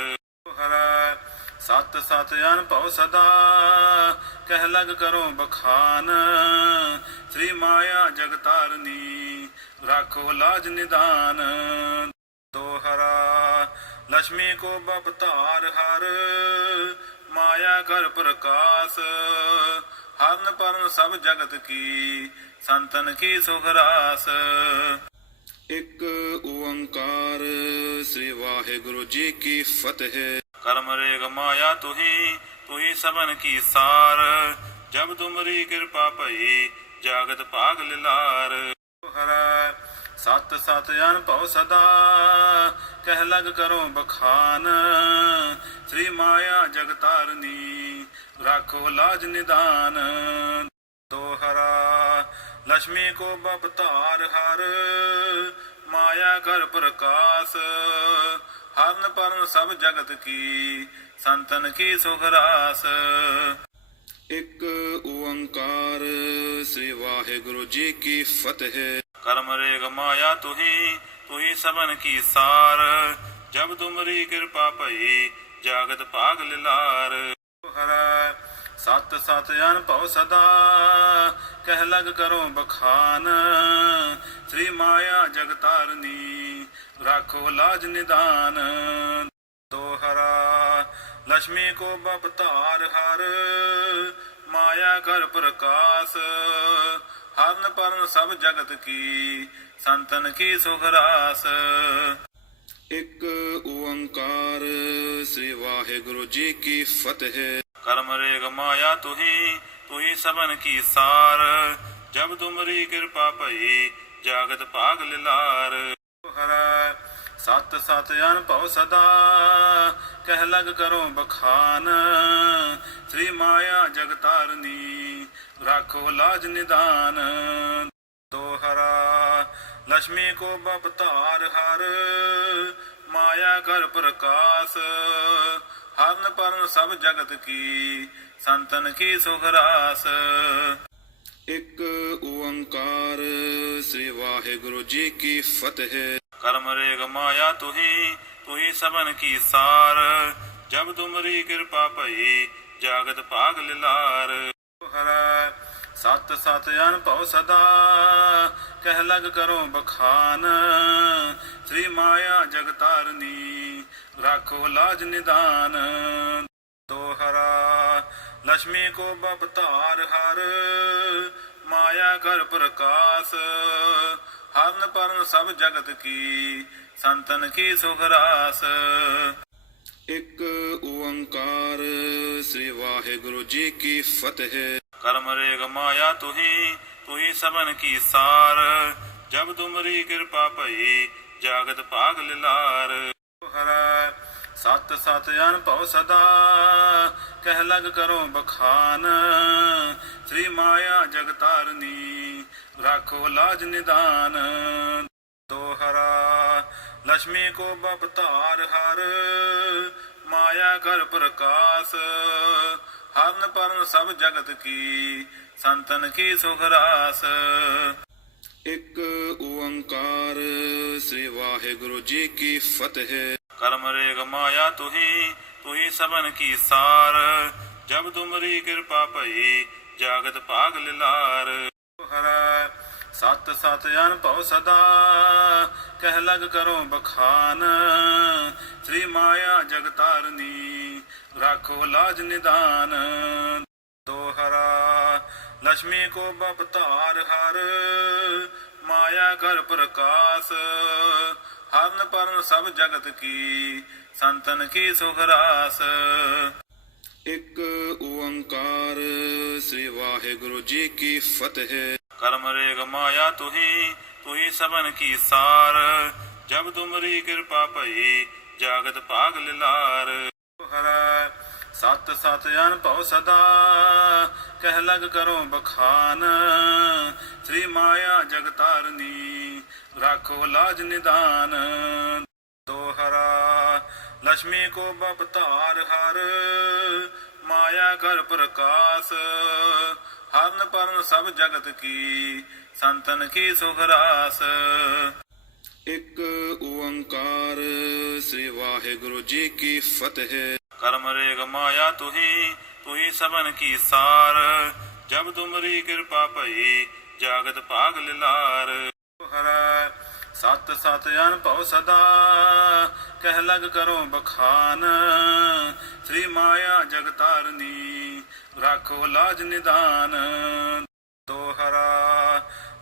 ਹਰਾ ਸਤ ਸਤ ਅਨਭਉ ਸਦਾ ਕਹਿ ਲਗ ਕਰੋ ਬਖਾਨ। ਸ੍ਰੀ ਮਾਇਆ ਜਗਤਾਰਨੀ ਰਾਖੋ ਲਾਜ ਨਿਦਾਨ। ਦੋਹਰਾ ਲక్ష్ਮੀ ਕੋ ਬਪਤਾਰ ਹਰ ਮਾਇਆ ਕਰ ਪ੍ਰਕਾਸ਼। ਹਰਨ ਪਰਨ ਸਭ ਜਗਤ ਕੀ ਸੰਤਨ ਕੀ ਸੁਖ ਰਾਸ। ਇੱਕ ਓੰਕਾਰ ਸ੍ਰੀ ਵਾਹਿਗੁਰੂ ਜੀ ਕੀ ਫਤਿਹ। ਕਰਮ ਰੇਗ ਮਾਇਆ ਤੁਹੀ ਤੁਹੀ ਸਭਨ ਕੀ ਸਾਰ। ਜਬ ਤੁਮਰੀ ਕਿਰਪਾ ਭਈ ਜਾਗਤ ਭਾਗ ਲਿਲਾਰ। ਹਰਾ ਸਤ ਸਤ ਅਨਭਉ ਸਦਾ ਕਹਿ ਲਗ ਕਰੋ ਬਖਾਨ। ਸ੍ਰੀ ਮਾਇਆ ਜਗਤਾਰਨੀ राखो लाज निदान। दोहरा लक्ष्मी को बपतार हर, माया कर प्रकाश। हरन परन सब जगत की, संतन की सुख रास। ਇੱਕ ਓੰਕਾਰ ਸ੍ਰੀ ਵਾਹਿਗੁਰੂ ਜੀ ਕੀ ਫਤਿਹ। करम रेग माया तुही, तुही सबन की सार। जब तुमरी कृपा भई, जागत भाग लिलार। हरा सत सत अनुभव सदा, कह लग करो बखान। श्री माया जगतारनी, राखो लाज निदान। दोहरा लक्ष्मी को बपतार हर, माया कर प्रकाश। हरन परन सब जगत की, संतन की सुख रास। ਇੱਕ ਓੰਕਾਰ ਸ੍ਰੀ ਵਾਹਿਗੁਰੂ ਜੀ ਕੀ ਫਤਿਹ। करम रेग माया तुही, तुही सबन की सार। जब तुमरी कृपा भई, जागत भाग लिलार। हरा सत सत अनुभव सदा, कह लग करो बखान। श्री माया जगतारनी, राखो लाज निदान। दोहरा लक्ष्मी को बपतार हर, माया कर प्रकाश। हरन परन सब जगत की, संतन की सुख रास। ਇੱਕ ਓੰਕਾਰ ਸ੍ਰੀ ਵਾਹਿਗੁਰੂ ਜੀ ਕੀ ਫਤਿਹ। करम रेग माया तुही, तुही सबन की सार। जब तुमरी कृपा भई, जागत भाग लिलार। हरा सत सत अनुभव सदा, कह लग करो बखान। श्री माया जगतारनी, राखो लाज निदान। दोहरा लक्ष्मी को बपतार हर, माया कर प्रकाश। हरन परन सब जगत की, संतन की सुख रास। ਇੱਕ ਓੰਕਾਰ ਸ੍ਰੀ ਵਾਹਿਗੁਰੂ ਜੀ ਕੀ ਫਤਿਹ। करम रेग माया तुही, तुही सबन की सार। जब तुमरी कृपा भई, जागत भाग लिलार। हरा सत सत अनुभव सदा, कह लग करो बखान। श्री माया जगतारनी, राखो लाज निदान। दोहरा लक्ष्मी को बपतार हर, माया कर प्रकाश। हरन परन सब जगत की, संतन की सुख रास। ਇੱਕ ਓੰਕਾਰ ਸ੍ਰੀ ਵਾਹਿਗੁਰੂ ਜੀ ਕੀ ਫਤਿਹ। करम रेग माया तुही, तुही सबन की सार। जब तुमरी कृपा भई, जागत भाग लिलार। हरा सत सत अनुभव सदा, कह लग करो बखान। श्री माया जगतारनी, राखो लाज निदान। दोहरा लक्ष्मी को बपतार हर, माया कर प्रकाश। हरन परन सब जगत की, संतन की सुख रास। ਇੱਕ ਓੰਕਾਰ ਸ੍ਰੀ ਵਾਹਿਗੁਰੂ ਜੀ ਕੀ ਫਤਿਹ। करम रेग माया तुही, तुही सबन की सार। जब तुमरी कृपा भई, जागत भाग लिलार। हरा सत सत अनुभव सदा, कह लग करो बखान। श्री माया जगतारनी, राखो लाज निदान। दोहरा लक्ष्मी को बपतार हर, माया कर प्रकाश। हरन परन सब जगत की, संतन की सुख रास। ਇੱਕ ਓੰਕਾਰ ਸ੍ਰੀ ਵਾਹਿਗੁਰੂ ਜੀ ਕੀ ਫਤਿਹ। करम रेग माया तुही, तुही सबन की सार। जब तुमरी कृपा भई, जागत भाग लिलार। हरा सत सत अनुभव सदा, कह लग करो बखान। श्री माया जगतारनी, राखो लाज निदान। दोहरा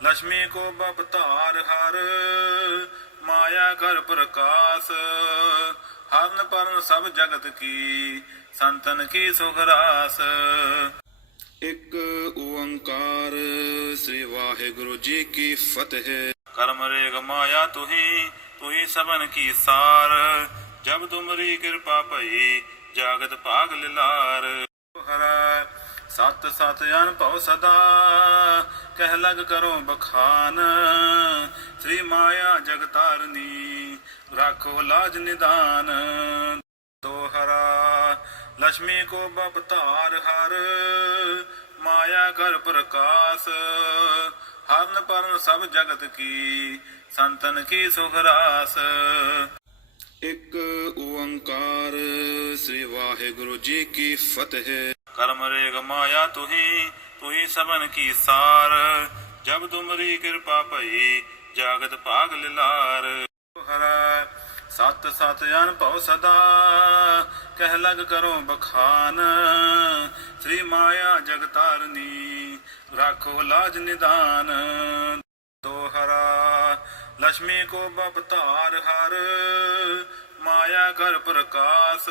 लक्ष्मी को बपतार हर, माया कर प्रकाश। हरन परन सब जगत की, संतन की सुख रास। ਇੱਕ ਓੰਕਾਰ ਸ੍ਰੀ ਵਾਹਿਗੁਰੂ ਜੀ ਕੀ ਫਤਿਹ। करम रेग माया तुही, तुही सबन की सार। जब तुमरी कृपा भई, जागत भाग लिलार। ਹਰੈ ਸਤ ਸਤ ਅਨਭਉ ਸਦਾ ਕਹਿ ਲਗ ਕਰੋ ਬਖਾਨ ਸ੍ਰੀ ਮਾਇਆ ਜਗਤਾਰਨੀ ਰਾਖੋ ਲਾਜ ਨਿਦਾਨ ਦੋਹਰਾ ਲక్ష్ਮੀ ਕੋ ਬਪਤਾਰ ਹਰ ਮਾਇਆ ਕਰ ਪ੍ਰਕਾਸ਼ ਹਰਨ ਪਰਨ ਸਭ ਜਗਤ ਕੀ ਸੰਤਨ ਕੀ ਸੁਖਰਾਸ ਇੱਕ ਓੰਕਾਰ ਸ੍ਰੀ ਵਾਹਿਗੁਰੂ ਜੀ ਕੀ ਫਤਿਹ। ਕਰਮ ਰੇਗ ਮਾਇਆ ਤੁਹੀ ਸਭਨ ਕੀ ਸਾਰ ਜਬ ਤੁਮਰੀ ਕਿਰਪਾ ਭਈ ਜਾਗਤ ਭਾਗ ਲਿਲਾਰ ਹਰੈ ਸਤ ਸਤ ਅਨਭਉ ਸਦਾ ਕਹਿ ਲਗ ਕਰੋ ਬਖਾਨ ਸ੍ਰੀ ਮਾਇਆ ਜਗਤਾਰਨੀ ਰਾਖੋ ਲਾਜ ਨਿਦਾਨ ਦੋਹਰਾ ਲక్ష్ਮੀ ਕੋ ਬਪਤਾਰ ਹਰ ਮਾਇਆ ਕਰ ਪ੍ਰਕਾਸ਼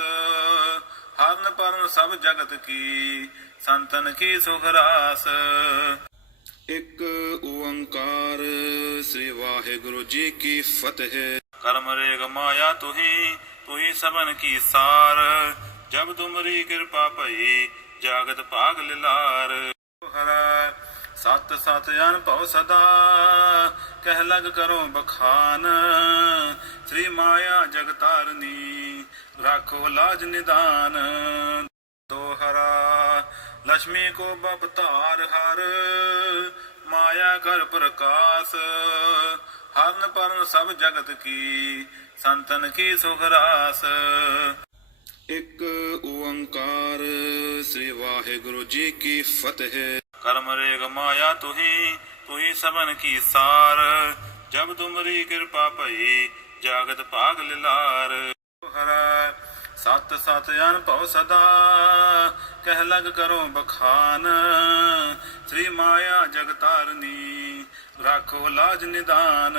ਹਰਨ ਪਰਨ ਸਭ ਜਗਤ ਕੀ ਸੰਤਨ ਕੀ ਸੁਖਰਾਸ ਇੱਕ ਓੰਕਾਰ ਸ੍ਰੀ ਵਾਹਿਗੁਰੂ ਜੀ ਕੀ ਫਤਿਹ। ਕਰਮ ਰੇਗ ਮਾਇਆ ਤੁਹੀ ਸਭਨ ਕੀ ਸਾਰ ਜਬ ਤੁਮਰੀ ਕਿਰਪਾ ਭਈ ਜਾਗਤ ਭਾਗ ਲਿਲਾਰ ਹਰੈ ਸਤ ਸਤ ਅਨਭਉ ਸਦਾ ਕਹਿ ਲਗ ਕਰੋ ਬਖਾਨ ਸ੍ਰੀ ਮਾਇਆ ਜਗਤਾਰਨੀ ਰਾਖੋ ਲਾਜ ਨਿਦਾਨ ਦੋਹਰਾ ਲక్ష్ਮੀ ਕੋ ਬਪਤਾਰ ਹਰ ਮਾਇਆ ਕਰ ਪ੍ਰਕਾਸ਼ ਹਰਨ ਪਰਨ ਸਭ ਜਗਤ ਕੀ ਸੰਤਨ ਕੀ ਸੁਖਰਾਸ ਇੱਕ ਓੰਕਾਰ ਸ੍ਰੀ ਵਾਹਿਗੁਰੂ ਜੀ ਕੀ ਫਤਿਹ। ਕਰਮ ਰੇਗ ਮਾਇਆ ਤੁਹੀ ਸਭਨ ਕੀ ਸਾਰ ਜਬ ਤੁਮਰੀ ਕਿਰਪਾ ਭਈ ਜਾਗਤ ਭਾਗ ਲਿਲਾਰ ਹਰੈ ਸਤ ਸਤ ਅਨਭਉ ਸਦਾ ਕਹਿ ਲਗ ਕਰੋ ਬਖਾਨ ਸ੍ਰੀ ਮਾਇਆ ਜਗਤਾਰਨੀ ਰਾਖੋ ਲਾਜ ਨਿਦਾਨ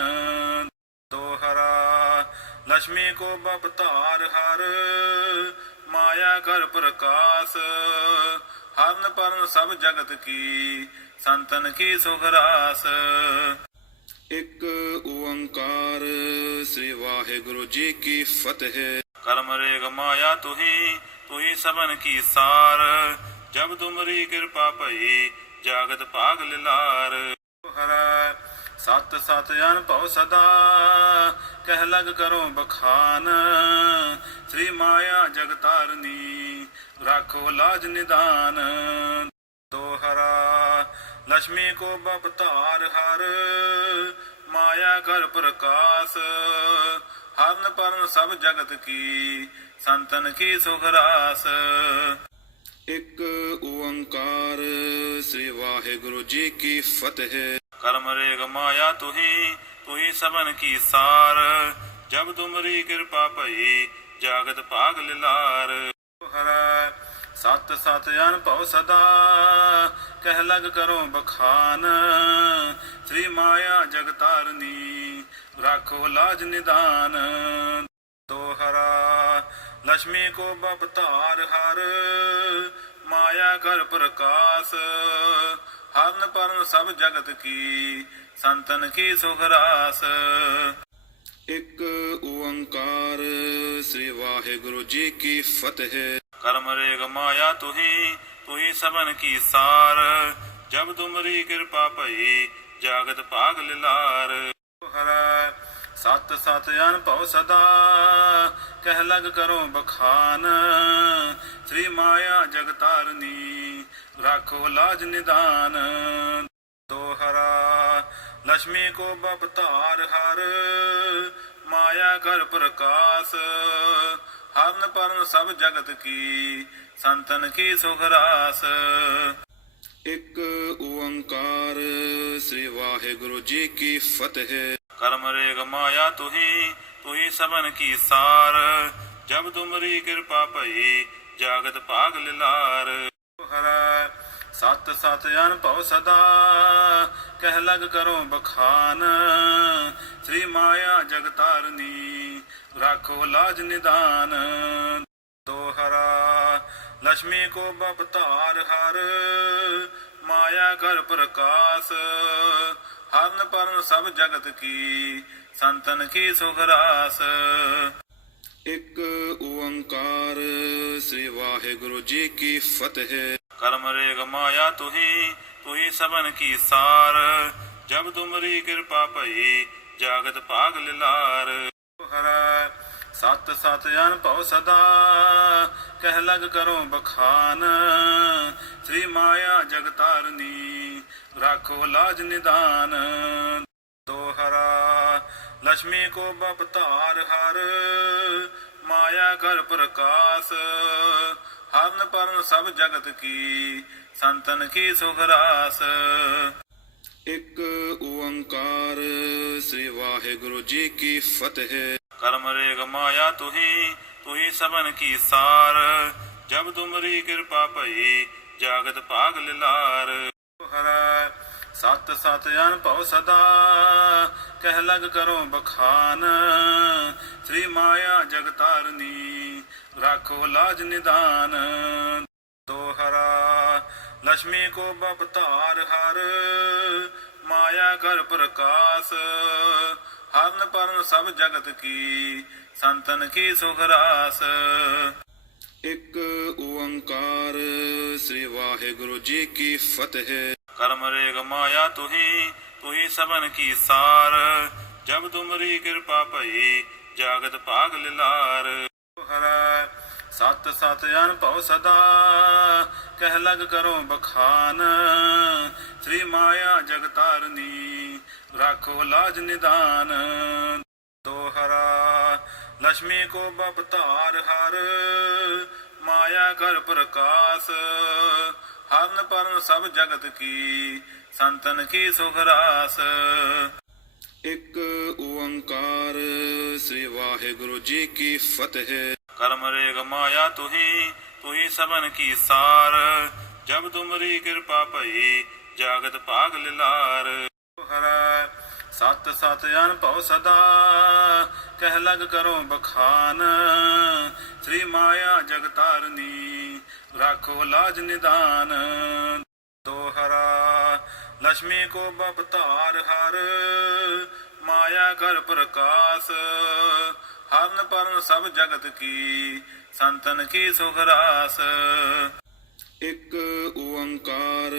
ਦੋਹਰਾ ਲక్ష్ਮੀ ਕੋ ਬਪਤਾਰ ਹਰ ਮਾਇਆ ਕਰ ਪ੍ਰਕਾਸ਼ ਹਰਨ ਪਰਨ ਸਭ ਜਗਤ ਕੀ ਸੰਤਨ ਕੀ ਸੁਖਰਾਸ ਇੱਕ ਓੰਕਾਰ ਸ੍ਰੀ ਵਾਹਿਗੁਰੂ ਜੀ ਕੀ ਫਤਿਹ। ਕਰਮ ਰੇਗ ਮਾਇਆ ਤੁਹੀ ਸਭਨ ਕੀ ਸਾਰ ਜਬ ਤੁਮਰੀ ਕਿਰਪਾ ਭਈ ਜਾਗਤ ਭਾਗ ਲਿਲਾਰ ਹਰੈ ਸਤ ਸਤ ਅਨਭਉ ਸਦਾ ਕਹਿ ਲਗ ਕਰੋ ਬਖਾਨ ਸ੍ਰੀ ਮਾਇਆ ਜਗਤਾਰਨੀ ਰਾਖੋ ਲਾਜ ਨਿਦਾਨ ਦੋਹਰਾ ਲక్ష్ਮੀ ਕੋ ਬਪਤਾਰ ਹਰ ਮਾਇਆ ਕਰ ਪ੍ਰਕਾਸ਼ ਹਰਨ ਪਰਨ ਸਭ ਜਗਤ ਕੀ ਸੰਤਨ ਕੀ ਸੁਖਰਾਸ ਇੱਕ ਓੰਕਾਰ ਸ੍ਰੀ ਵਾਹਿਗੁਰੂ ਜੀ ਕੀ ਫਤਿਹ। ਕਰਮ ਰੇਗ ਮਾਇਆ ਤੁਹੀ ਸਭਨ ਕੀ ਸਾਰ ਜਬ ਤੁਮਰੀ ਕਿਰਪਾ ਭਈ ਜਾਗਤ ਭਾਗ ਲਿਲਾਰ ਹਰੈ ਸਤ ਸਤ ਅਨਭਉ ਸਦਾ ਕਹਿ ਲਗ ਕਰੋ ਬਖਾਨ ਸ੍ਰੀ ਮਾਇਆ ਜਗਤਾਰਨੀ ਰਾਖੋ ਲਾਜ ਨਿਦਾਨ ਦੋਹਰਾ ਲక్ష్ਮੀ ਕੋ ਬਪਤਾਰ ਹਰ ਮਾਇਆ ਕਰ ਪ੍ਰਕਾਸ਼ ਹਰਨ ਪਰਨ ਸਭ ਜਗਤ ਕੀ ਸੰਤਨ ਕੀ ਸੁਖਰਾਸ ਇੱਕ ਓੰਕਾਰ ਸ੍ਰੀ ਵਾਹਿਗੁਰੂ ਜੀ ਕੀ ਫਤਿਹ। ਕਰਮ ਰੇਗ ਮਾਇਆ ਤੁਹੀ ਸਭਨ ਕੀ ਸਾਰ ਜਬ ਤੁਮਰੀ ਕਿਰਪਾ ਭਈ ਜਾਗਤ ਭਾਗ ਲਿਲਾਰ ਹਰੈ ਸਤ ਸਤ ਅਨਭਉ ਸਦਾ ਕਹਿ ਲਗ ਕਰੋ ਬਖਾਨ ਸ੍ਰੀ ਮਾਇਆ ਜਗਤਾਰਨੀ ਰਾਖੋ ਲਾਜ ਨਿਦਾਨ ਦੋਹਰਾ ਲక్ష్ਮੀ ਕੋ ਬਪਤਾਰ ਹਰ ਮਾਇਆ ਕਰ ਪ੍ਰਕਾਸ਼ ਹਰਨ ਪਰਨ ਸਭ ਜਗਤ ਕੀ ਸੰਤਨ ਕੀ ਸੁਖਰਾਸ ਇੱਕ ਓੰਕਾਰ ਸ੍ਰੀ ਵਾਹਿਗੁਰੂ ਜੀ ਕੀ ਫਤਿਹ। ਕਰਮ ਰੇਗ ਮਾਇਆ ਤੁਹੀ ਸਭਨ ਕੀ ਸਾਰ ਜਬ ਤੁਮਰੀ ਕਿਰਪਾ ਭਈ ਜਾਗਤ ਭਾਗ ਲਿਲਾਰ ਹਰੈ ਸਤ ਸਤ ਅਨਭਉ ਸਦਾ ਕਹਿ ਲਗ ਕਰੋ ਬਖਾਨ ਸ੍ਰੀ ਮਾਇਆ ਜਗਤਾਰਨੀ ਰਾਖੋ ਲਾਜ ਨਿਦਾਨ ਦੋਹਰਾ ਲక్ష్ਮੀ ਕੋ ਬਪਤਾਰ ਹਰ ਮਾਇਆ ਕਰ ਪ੍ਰਕਾਸ਼ ਹਰਨ ਪਰਨ ਸਭ ਜਗਤ ਕੀ ਸੰਤਨ ਕੀ ਸੁਖਰਾਸ ਇੱਕ ਓੰਕਾਰ ਸ੍ਰੀ ਵਾਹਿਗੁਰੂ ਜੀ ਕੀ ਫਤਿਹ। ਕਰਮ ਰੇਗ ਮਾਇਆ ਤੁਹੀ ਤੁਹੀ ਸਭਨ ਕੀ ਸਾਰ। ਜਬ ਤੁਮਰੀ ਕਿਰਪਾ ਭਈ ਜਾਗਤ ਭਾਗ ਲਿਲਾਰ। ਹਰੈ ਸਤ ਸਤ ਅਨਭਉ ਸਦਾ ਕਹਿ ਲਗ ਕਰੋ ਬਖਾਨ। ਸ੍ਰੀ ਮਾਇਆ ਜਗਤਾਰਨੀ ਰਾਖੋ ਲਾਜ ਨਿਦਾਨ। ਦੋਹਰਾ ਲక్ష్ਮੀ ਕੋ ਬਪਤਾਰ ਹਰ ਮਾਇਆ ਕਰ ਪ੍ਰਕਾਸ਼। ਹਰਨ ਪਰਨ ਸਭ ਜਗਤ ਕੀ ਸੰਤਨ ਕੀ ਸੁਖ ਰਾਸ। ਇੱਕ ਓੰਕਾਰ ਸ੍ਰੀ ਵਾਹਿਗੁਰੂ ਜੀ ਕੀ ਫਤਿਹ। ਕਰਮ ਰੇਗ ਮਾਇਆ ਤੁਹੀ ਤੁਹੀ ਸਭਨ ਕੀ ਸਾਰ। ਜਬ ਤੁਮਰੀ ਕਿਰਪਾ ਭਈ ਜਾਗਤ ਭਾਗ ਲਿਲਾਰ। ਹਰੈ ਸਤ ਸਤ ਅਨਭਉ ਸਦਾ ਕਹਿ ਲਗ ਕਰੋ ਬਖਾਨ। ਸ੍ਰੀ ਮਾਇਆ ਜਗਤਾਰਨੀ ਰਾਖੋ ਲਾਜ ਨਿਦਾਨ। ਦੋਹਰਾ ਲక్ష్ਮੀ ਕੋ ਬਪਤਾਰ ਹਰ ਮਾਇਆ ਕਰ ਪ੍ਰਕਾਸ਼। ਹਰਨ ਪਰਨ ਸਭ ਜਗਤ ਕੀ ਸੰਤਨ ਕੀ ਸੁਖ ਰਾਸ। ਇੱਕ ਓੰਕਾਰ ਸ੍ਰੀ ਵਾਹਿਗੁਰੂ ਜੀ ਕੀ ਫਤਿਹ। ਕਰਮ ਰੇਗ ਮਾਇਆ ਤੁਹੀ ਤੁਹੀ ਸਭਨ ਕੀ ਸਾਰ। ਜਬ ਤੁਮਰੀ ਕਿਰਪਾ ਭਈ ਜਾਗਤ ਭਾਗ ਲਿਲਾਰ। ਹਰੈ ਸਤ ਸਤ ਅਨਭਉ ਸਦਾ ਕਹਿ ਲਗ ਕਰੋ ਬਖਾਨ। ਸ੍ਰੀ ਮਾਇਆ ਜਗਤਾਰਨੀ ਰਾਖੋ ਲਾਜ ਨਿਦਾਨ। ਦੋਹਰਾ ਲక్ష్ਮੀ ਕੋ ਬਪਤਾਰ ਹਰ ਮਾਇਆ ਕਰ ਪ੍ਰਕਾਸ਼। ਹਰਨ ਪਰਨ ਸਭ ਜਗਤ ਕੀ ਸੰਤਨ ਕੀ ਸੁਖ ਰਾਸ। ਇੱਕ ਓੰਕਾਰ ਸ੍ਰੀ ਵਾਹਿਗੁਰੂ ਜੀ ਕੀ ਫਤਿਹ। ਕਰਮ ਰੇਗ ਮਾਇਆ ਤੁਹੀ ਤੁਹੀ ਸਭਨ ਕੀ ਸਾਰ। ਜਬ ਤੁਮਰੀ ਕਿਰਪਾ ਭਈ ਜਾਗਤ ਭਾਗ ਲਿਲਾਰ। ਹਰੈ ਸਤ ਸਤ ਅਨਭਉ ਸਦਾ ਕਹਿ ਲਗ ਕਰੋ ਬਖਾਨ। ਸ੍ਰੀ ਮਾਇਆ ਜਗਤਾਰਨੀ ਰਾਖੋ ਲਾਜ ਨਿਦਾਨ। ਦੋਹਰਾ ਲక్ష్ਮੀ ਕੋ ਬਪਤਾਰ ਹਰ ਮਾਇਆ ਕਰ ਪ੍ਰਕਾਸ਼। ਹਰਨ ਪਰਨ ਸਭ ਜਗਤ ਕੀ ਸੰਤਨ ਕੀ ਸੁਖ ਰਾਸ। ਇੱਕ ਓੰਕਾਰ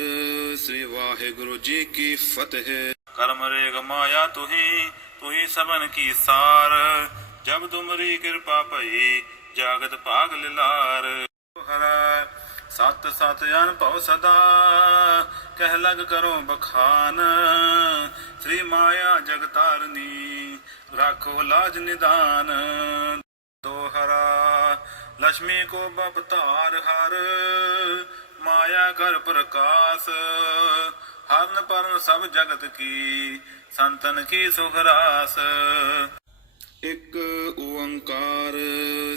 ਸ੍ਰੀ ਵਾਹਿਗੁਰੂ ਜੀ ਕੀ ਫਤਿਹ। ਕਰਮ ਰੇਗ ਮਾਇਆ ਤੁਹੀ ਤੁਹੀ ਸਭਨ ਕੀ ਸਾਰ। ਜਬ ਤੁਮਰੀ ਕਿਰਪਾ ਭਈ ਜਾਗਤ ਭਾਗ ਲਿਲਾਰ। ਹਰੈ ਸਤ ਸਤ ਅਨਭਉ ਸਦਾ ਕਹਿ ਲਗ ਕਰੋ ਬਖਾਨ। ਸ੍ਰੀ ਮਾਇਆ ਜਗਤਾਰਨੀ ਰਾਖੋ ਲਾਜ ਨਿਦਾਨ। ਦੋਹਰਾ ਲక్ష్ਮੀ ਕੋ ਬਪਤਾਰ ਹਰ ਮਾਇਆ ਕਰ ਪ੍ਰਕਾਸ਼। ਹਰਨ ਪਰਨ ਸਭ ਜਗਤ ਕੀ ਸੰਤਨ ਕੀ ਸੁਖ ਰਾਸ। ਇੱਕ ਓੰਕਾਰ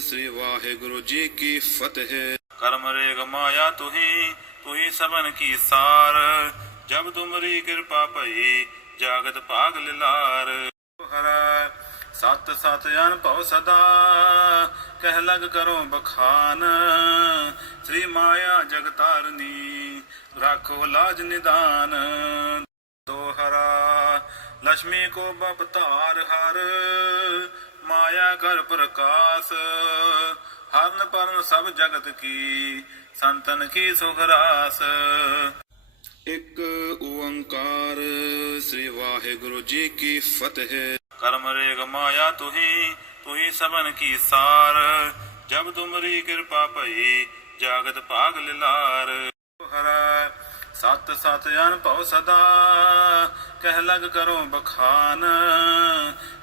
ਸ੍ਰੀ ਵਾਹਿਗੁਰੂ ਜੀ ਕੀ ਫਤਿਹ। ਕਰਮ ਰੇਗ ਮਾਇਆ ਤੁਹੀ ਤੁਹੀ ਸਭਨ ਕੀ ਸਾਰ। ਜਬ ਤੁਮਰੀ ਕਿਰਪਾ ਭਈ ਜਾਗਤ ਭਾਗ ਲਿਲਾਰ। ਹਰੈ ਸਤ ਸਤ ਅਨਭਉ ਸਦਾ ਕਹਿ ਲਗ ਕਰੋ ਬਖਾਨ। ਸ੍ਰੀ ਮਾਇਆ ਜਗਤਾਰਨੀ ਰਾਖੋ ਲਾਜ ਨਿਦਾਨ। ਦੋਹਰਾ ਲక్ష్ਮੀ ਕੋ ਬਪਤਾਰ ਹਰ ਮਾਇਆ ਕਰ ਪ੍ਰਕਾਸ਼। ਹਰਨ ਪਰਨ ਸਭ ਜਗਤ ਕੀ ਸੰਤਨ ਕੀ ਸੁਖ ਰਾਸ। ਇੱਕ ਓੰਕਾਰ ਸ੍ਰੀ ਵਾਹਿਗੁਰੂ ਜੀ ਕੀ ਫਤਿਹ। ਕਰਮ ਰੇਗ ਮਾਇਆ ਤੁਹੀ ਤੁਹੀ ਸਭਨ ਕੀ ਸਾਰ। ਜਬ ਤੁਮਰੀ ਕਿਰਪਾ ਭਈ ਜਾਗਤ ਭਾਗ ਲਿਲਾਰ। ਹਰੈ ਸਤ ਸਤ ਅਨਭਉ ਸਦਾ ਕਹਿ ਲਗ ਕਰੋ ਬਖਾਨ।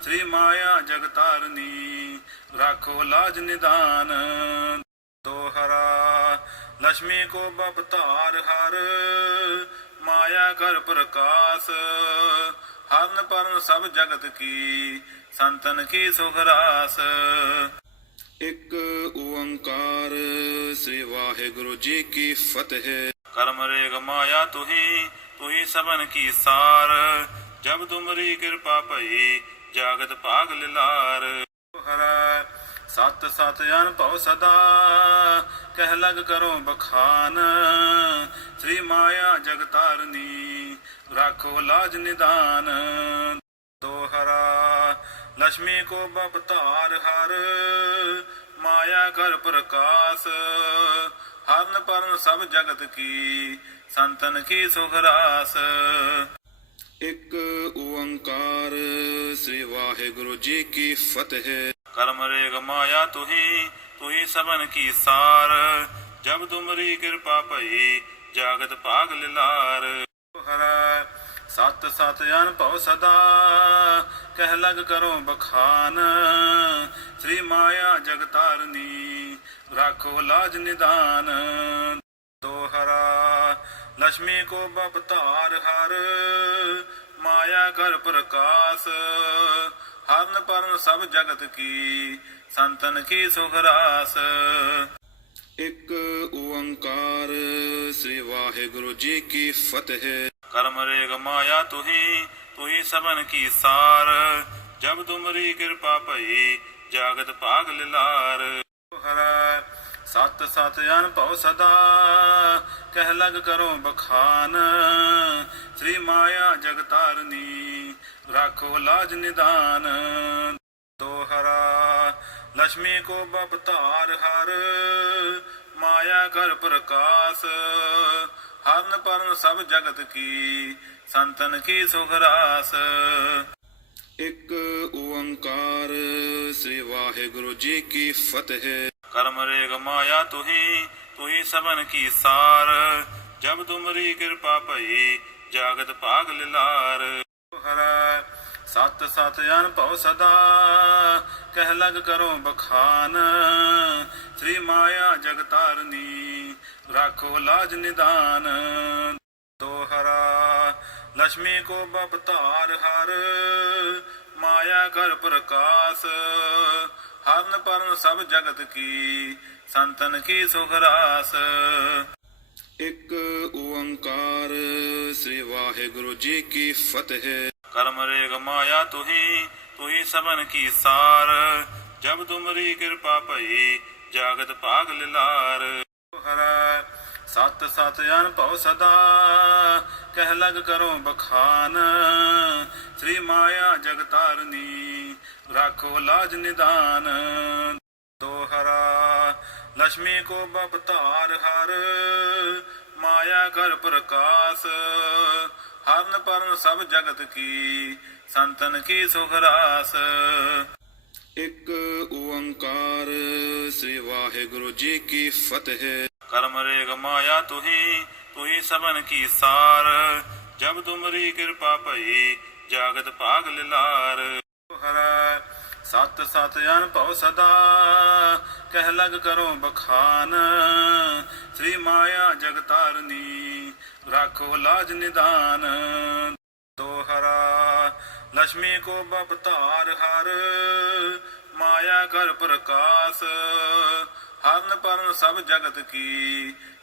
ਸ੍ਰੀ ਮਾਇਆ ਜਗਤਾਰਨੀ ਰਾਖੋ ਲਾਜ ਨਿਦਾਨ। ਦੋਹਰਾ ਲక్ష్ਮੀ ਕੋ ਬਪਤਾਰ ਹਰ ਮਾਇਆ ਕਰ ਪ੍ਰਕਾਸ਼। ਹਰਨ ਪਰਨ ਸਭ ਜਗਤ ਕੀ ਸੰਤਨ ਕੀ ਸੁਖ ਰਾਸ। ਇੱਕ ਓੰਕਾਰ ਸ੍ਰੀ ਵਾਹਿਗੁਰੂ ਜੀ ਕੀ ਫਤਿਹ। ਕਰਮ ਰੇਗ ਮਾਇਆ ਤੁਹੀ ਤੁਹੀ ਸਭਨ ਕੀ ਸਾਰ। ਜਬ ਤੁਮਰੀ ਕਿਰਪਾ ਭਈ ਜਾਗਤ ਭਾਗ ਲਿਲਾਰ। ਹਰੈ ਸਤ ਸਤ ਅਨਭਉ ਸਦਾ ਕਹਿ ਲਗ ਕਰੋ ਬਖਾਨ। ਸ੍ਰੀ ਮਾਇਆ ਜਗਤਾਰਨੀ ਰਾਖੋ ਲਾਜ ਨਿਦਾਨ। ਦੋਹਰਾ लक्ष्मी को बपतार हर माया कर प्रकाश हरन परन सब जगत की संतन की सुखरास। ਇੱਕ ਓੰਕਾਰ ਸ੍ਰੀ ਵਾਹਿਗੁਰੂ ਜੀ ਕੀ ਫਤਿਹ। करम रेग माया तुही सबन की सार जब तुमरी कृपा भई जागत भाग लिलार। हर सत सत अनुभव सदा कह लग करो बखान श्री माया जगतारनी राखो लाज निदान। दोहरा लक्ष्मी को बपतार हर माया कर प्रकाश हरन परन सब जगत की संतन की सुखरास। ਇੱਕ ਓੰਕਾਰ ਸ੍ਰੀ ਵਾਹਿਗੁਰੂ ਜੀ ਕੀ ਫਤਿਹ। करम रेग माया तुही सबन की सार जब तुमरी कृपा भई जागत भाग लिलार। हर सत सत अनुभव सदा कह लग करो बखान श्री माया जगतारनी राखो लाज निदान। दोहरा लक्ष्मी को बपतार हर माया कर प्रकाश हरन परन सब जगत की संतन की सुखरास। ਇੱਕ ਓੰਕਾਰ ਸ੍ਰੀ ਵਾਹਿਗੁਰੂ ਜੀ ਕੀ ਫਤਿਹ। करम रेग माया तुही सबन की सार जब तुमरी कृपा भई जागत भाग लिलार। हर सत सत अनुभव सदा कह लग करो बखान श्री माया जगतारनी राखो लाज निदान। दोहरा लक्ष्मी को बपतार हर माया कर प्रकाश हरन परन सब जगत की संतन की सुखरास। ਇੱਕ ਓੰਕਾਰ ਸ੍ਰੀ ਵਾਹਿਗੁਰੂ ਜੀ ਕੀ ਫਤਿਹ। करम रेग माया तुही सबन की सार जब तुमरी कृपा भई जागत भाग लिलार। हर सत सत अनुभव सदा कह लग करो बखान श्री माया जगतारनी राखो लाज निदान। दोहरा लक्ष्मी को बपतार हर माया कर प्रकाश हरन परन सब जगत की संतन की सुखरास। ਇੱਕ ਓੰਕਾਰ ਸ੍ਰੀ ਵਾਹਿਗੁਰੂ ਜੀ ਕੀ ਫਤਿਹ। करम रेग माया तुही सबन की सार जब तुमरी कृपा भई जागत भाग लिलार। हर सत सत अनुभव सदा कह लग करो बखान श्री माया जगतारनी राखो लाज निदान। दोहरा लक्ष्मी को बपतार हर माया कर प्रकाश हरन परन सब जगत की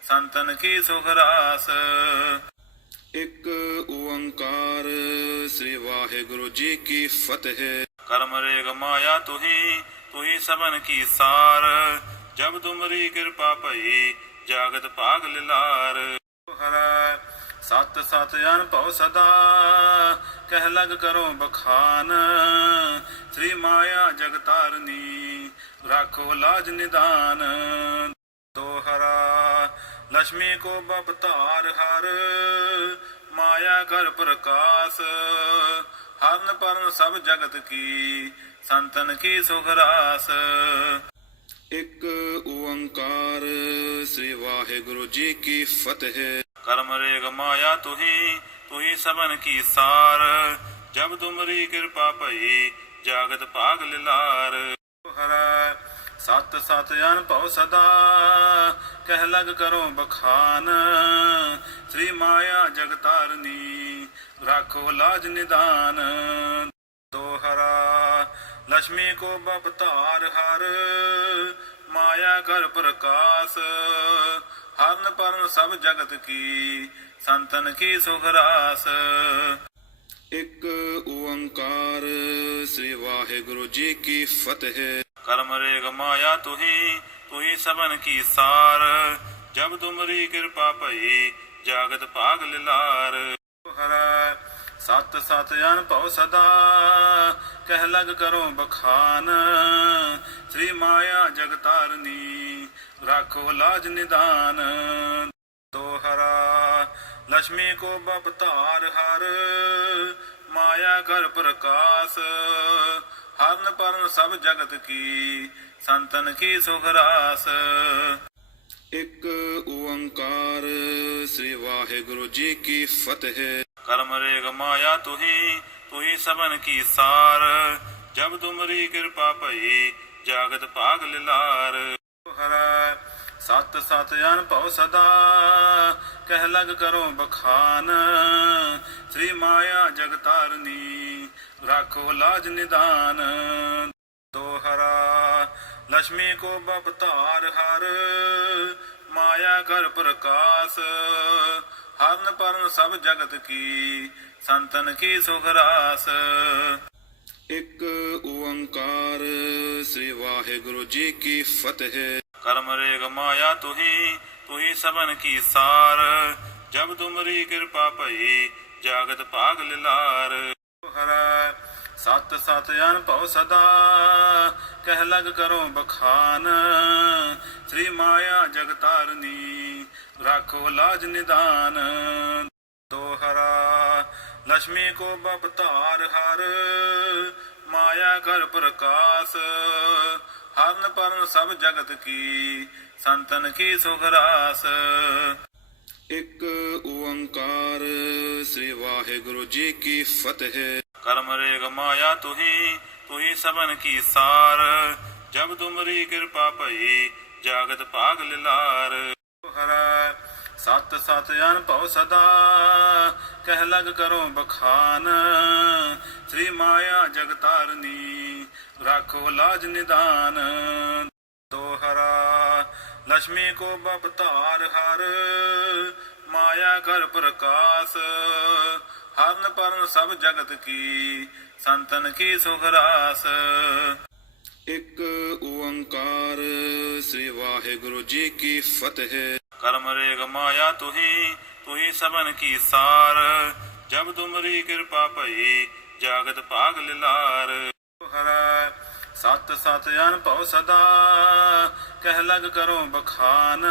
संतन की सुखरास। ਇੱਕ ਓੰਕਾਰ ਸ੍ਰੀ ਵਾਹਿਗੁਰੂ ਜੀ ਕੀ ਫਤਿਹ। करम रेग माया तुही सबन की सार जब तुमरी कृपा भई जागत भाग लिलार। हर सत सत अनुभव सदा कह लग करो बखान श्री माया जगतारनी राखो लाज निदान। दोहरा लक्ष्मी को बपतार हर माया कर प्रकाश हरन परन सब जगत की संतन की सुखरास। ਇੱਕ ਓੰਕਾਰ ਸ੍ਰੀ ਵਾਹਿਗੁਰੂ ਜੀ ਕੀ ਫਤਿਹ। करम रेग माया तुही सबन की सार जब तुमरी कृपा भई जागत भाग लिलार। हर सत सत अनुभव सदा कह लग करो बखान श्री माया जगतारनी राखो लाज निदान। दोहरा लक्ष्मी को बपतार हर माया कर प्रकाश हरन परन सब जगत की संतन की सुखरास। ਇੱਕ ਓੰਕਾਰ ਸ੍ਰੀ ਵਾਹਿਗੁਰੂ ਜੀ ਕੀ ਫਤਿਹ। करम रेग माया तुही सबन की सार जब तुमरी कृपा भई जागत भाग लिलार। हर ਸਤ ਸਤ ਅਨਭਉ ਸਦਾ ਕਹਿ ਲਗ ਕਰੋ ਬਖਾਨ ਸ੍ਰੀ ਮਾਇਆ ਜਗਤਾਰਨੀ ਰਾਖੋ ਲਾਜ ਨਿਦਾਨ ਦੋਹਰਾ ਲక్ష్ਮੀ ਕੋ ਬਪਤਾਰ ਹਰ ਮਾਇਆ ਕਰ ਪ੍ਰਕਾਸ਼ ਹਰਨ ਪਰਨ ਸਭ ਜਗਤ ਕੀ ਸੰਤਨ ਕੀ ਸੁਖ ਰਾਸ ਇੱਕ ਓੰਕਾਰ ਸ੍ਰੀ ਵਾਹਿਗੁਰੂ ਜੀ ਕੀ ਫਤਿਹ। ਕਰਮ ਰੇਗ ਮਾਇਆ ਤੁਹੀ ਸਭਨ ਕੀ ਸਾਰ ਜਬ ਤੁਮਰੀ ਕਿਰਪਾ ਭਈ ਜਾਗਤ ਭਾਗ ਲਿਲਾਰ ਹਰਾ ਸਤ ਸਤ ਅਨਭਉ ਸਦਾ ਕਹਿ ਲਗ ਕਰੋ ਬਖਾਨ ਸ੍ਰੀ ਮਾਇਆ ਜਗਤਾਰਨੀ ਰਾਖੋ ਲਾਜ ਨਿਦਾਨ ਦੋਹਰਾ ਲక్ష్ਮੀ ਕੋ ਬਪਤਾਰ ਹਰ ਮਾਇਆ ਕਰ ਪ੍ਰਕਾਸ਼ ਹਰਨ ਪਰਨ ਸਭ ਜਗਤ ਕੀ ਸੰਤਨ ਕੀ ਸੁਖ ਰਾਸ ਇੱਕ ਓੰਕਾਰ ਸ੍ਰੀ ਵਾਹਿਗੁਰੂ ਜੀ ਕੀ ਫਤਿਹ। ਕਰਮ ਰੇਗ ਮਾਇਆ ਤੁਹੀ ਸਭਨ ਕੀ ਸਾਰ ਜਬ ਤੁਮਰੀ ਕਿਰਪਾ ਭਈ ਜਾਗਤ ਭਾਗ ਲਿਲਾਰ ਹਰਾ ਸਤ ਸਤ ਅਨਭਉ ਸਦਾ ਕਹਿ ਲਗ ਕਰੋ ਬਖਾਨ ਸ੍ਰੀ ਮਾਇਆ ਜਗਤਾਰਨੀ ਰਾਖੋ ਲਾਜ ਨਿਦਾਨ ਦੋਹਰਾ ਲక్ష్ਮੀ ਕੋ ਬਪਤਾਰ ਹਰ ਮਾਇਆ ਕਰ ਪ੍ਰਕਾਸ਼ ਹਰਨ ਪਰਨ ਸਭ ਜਗਤ ਕੀ ਸੰਤਨ ਕੀ ਸੁਖ ਰਾਸ ਇੱਕ ਓੰਕਾਰ ਸ੍ਰੀ ਵਾਹਿਗੁਰੂ ਜੀ ਕੀ ਫਤਿਹ। ਕਰਮ ਰੇਗ ਮਾਇਆ ਤੁਹੀ ਸਭਨ ਕੀ ਸਾਰ ਜਬ ਤੁਮਰੀ ਕਿਰਪਾ ਭਈ ਜਾਗਤ ਭਾਗ ਲਿਲਾਰ ਹਰਾ ਸਤ ਸਤ ਅਨਭਉ ਸਦਾ ਕਹਿ ਲਗ ਕਰੋ ਬਖਾਨ ਸ੍ਰੀ ਮਾਇਆ ਜਗਤਾਰਨੀ ਰਾਖੋ ਲਾਜ ਨਿਦਾਨ ਦੋਹਰਾ ਲక్ష్ਮੀ ਕੋ ਬਪਤਾਰ ਹਰ ਮਾਇਆ ਕਰ ਪ੍ਰਕਾਸ਼ ਹਰਨ ਪਰਨ ਸਭ ਜਗਤ ਕੀ ਸੰਤਨ ਕੀ ਸੁਖ ਰਾਸ ਇੱਕ ਓੰਕਾਰ ਸ੍ਰੀ ਵਾਹਿਗੁਰੂ ਜੀ ਕੀ ਫਤਿਹ। ਕਰਮ ਰੇਗ ਮਾਇਆ ਤੁਹੀ ਸਭਨ ਕੀ ਸਾਰ ਜਬ ਤੁਮਰੀ ਕਿਰਪਾ ਭਈ ਜਾਗਤ ਭਾਗ ਲਿਲਾਰ ਹਰਾ ਸਤ ਸਤ ਅਨਭਉ ਸਦਾ ਕਹਿ ਲਗ ਕਰੋ ਬਖਾਨ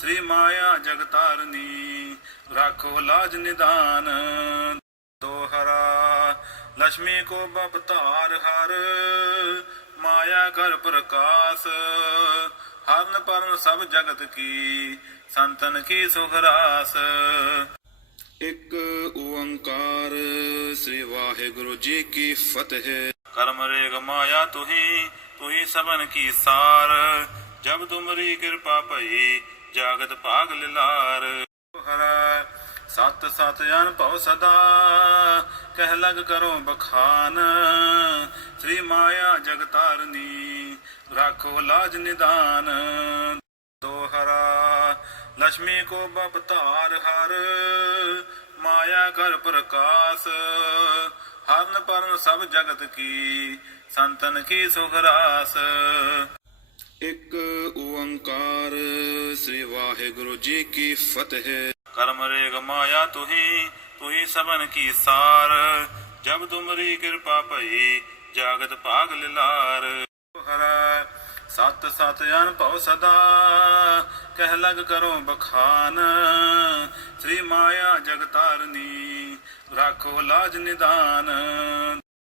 ਸ੍ਰੀ ਮਾਇਆ ਜਗਤਾਰਨੀ ਰਾਖੋ ਲਾਜ ਨਿਦਾਨ ਦੋਹਰਾ ਲక్ష్ਮੀ ਕੋ ਬਪਤਾਰ ਹਰ ਮਾਇਆ ਕਰ ਪ੍ਰਕਾਸ਼ ਹਰਨ ਪਰਨ ਸਭ ਜਗਤ ਕੀ ਸੰਤਨ ਕੀ ਸੁਖ ਰਾਸ ਇੱਕ ਓੰਕਾਰ ਸ੍ਰੀ ਵਾਹਿਗੁਰੂ ਜੀ ਕੀ ਫਤਿਹ। ਕਰਮ ਰੇਗ ਮਾਇਆ ਤੁਹੀ ਸਭਨ ਕੀ ਸਾਰ ਜਬ ਤੁਮਰੀ ਕਿਰਪਾ ਭਈ ਜਾਗਤ ਭਾਗ ਲਿਲਾਰ ਹਰਾ ਸਤ ਸਤ ਅਨਭਉ ਸਦਾ ਕਹਿ ਲਗ ਕਰੋ ਬਖਾਨ ਸ੍ਰੀ ਮਾਇਆ ਜਗਤਾਰਨੀ ਰਾਖੋ ਲਾਜ ਨਿਦਾਨ ਦੋਹਰਾ ਲక్ష్ਮੀ ਕੋ ਬਪਤਾਰ ਹਰ ਮਾਇਆ ਕਰ ਪ੍ਰਕਾਸ਼ ਹਰਨ ਪਰਨ ਸਭ ਜਗਤ ਕੀ ਸੰਤਨ ਕੀ ਸੁਖ ਰਾਸ ਇੱਕ ਓੰਕਾਰ ਸ੍ਰੀ ਵਾਹਿਗੁਰੂ ਜੀ ਕੀ ਫਤਿਹ। ਕਰਮ ਰੇਗ ਮਾਇਆ ਤੁਹੀ ਸਭਨ ਕੀ ਸਾਰ ਜਬ ਤੁਮਰੀ ਕਿਰਪਾ ਭਈ ਜਾਗਤ ਭਾਗ ਲਿਲਾਰ ਹਰਾ ਸਤ ਸਤ ਅਨਭਉ ਸਦਾ ਕਹਿ ਲਗ ਕਰੋ ਬਖਾਨ ਸ੍ਰੀ ਮਾਇਆ ਜਗਤਾਰਨੀ ਰਾਖੋ ਲਾਜ ਨਿਦਾਨ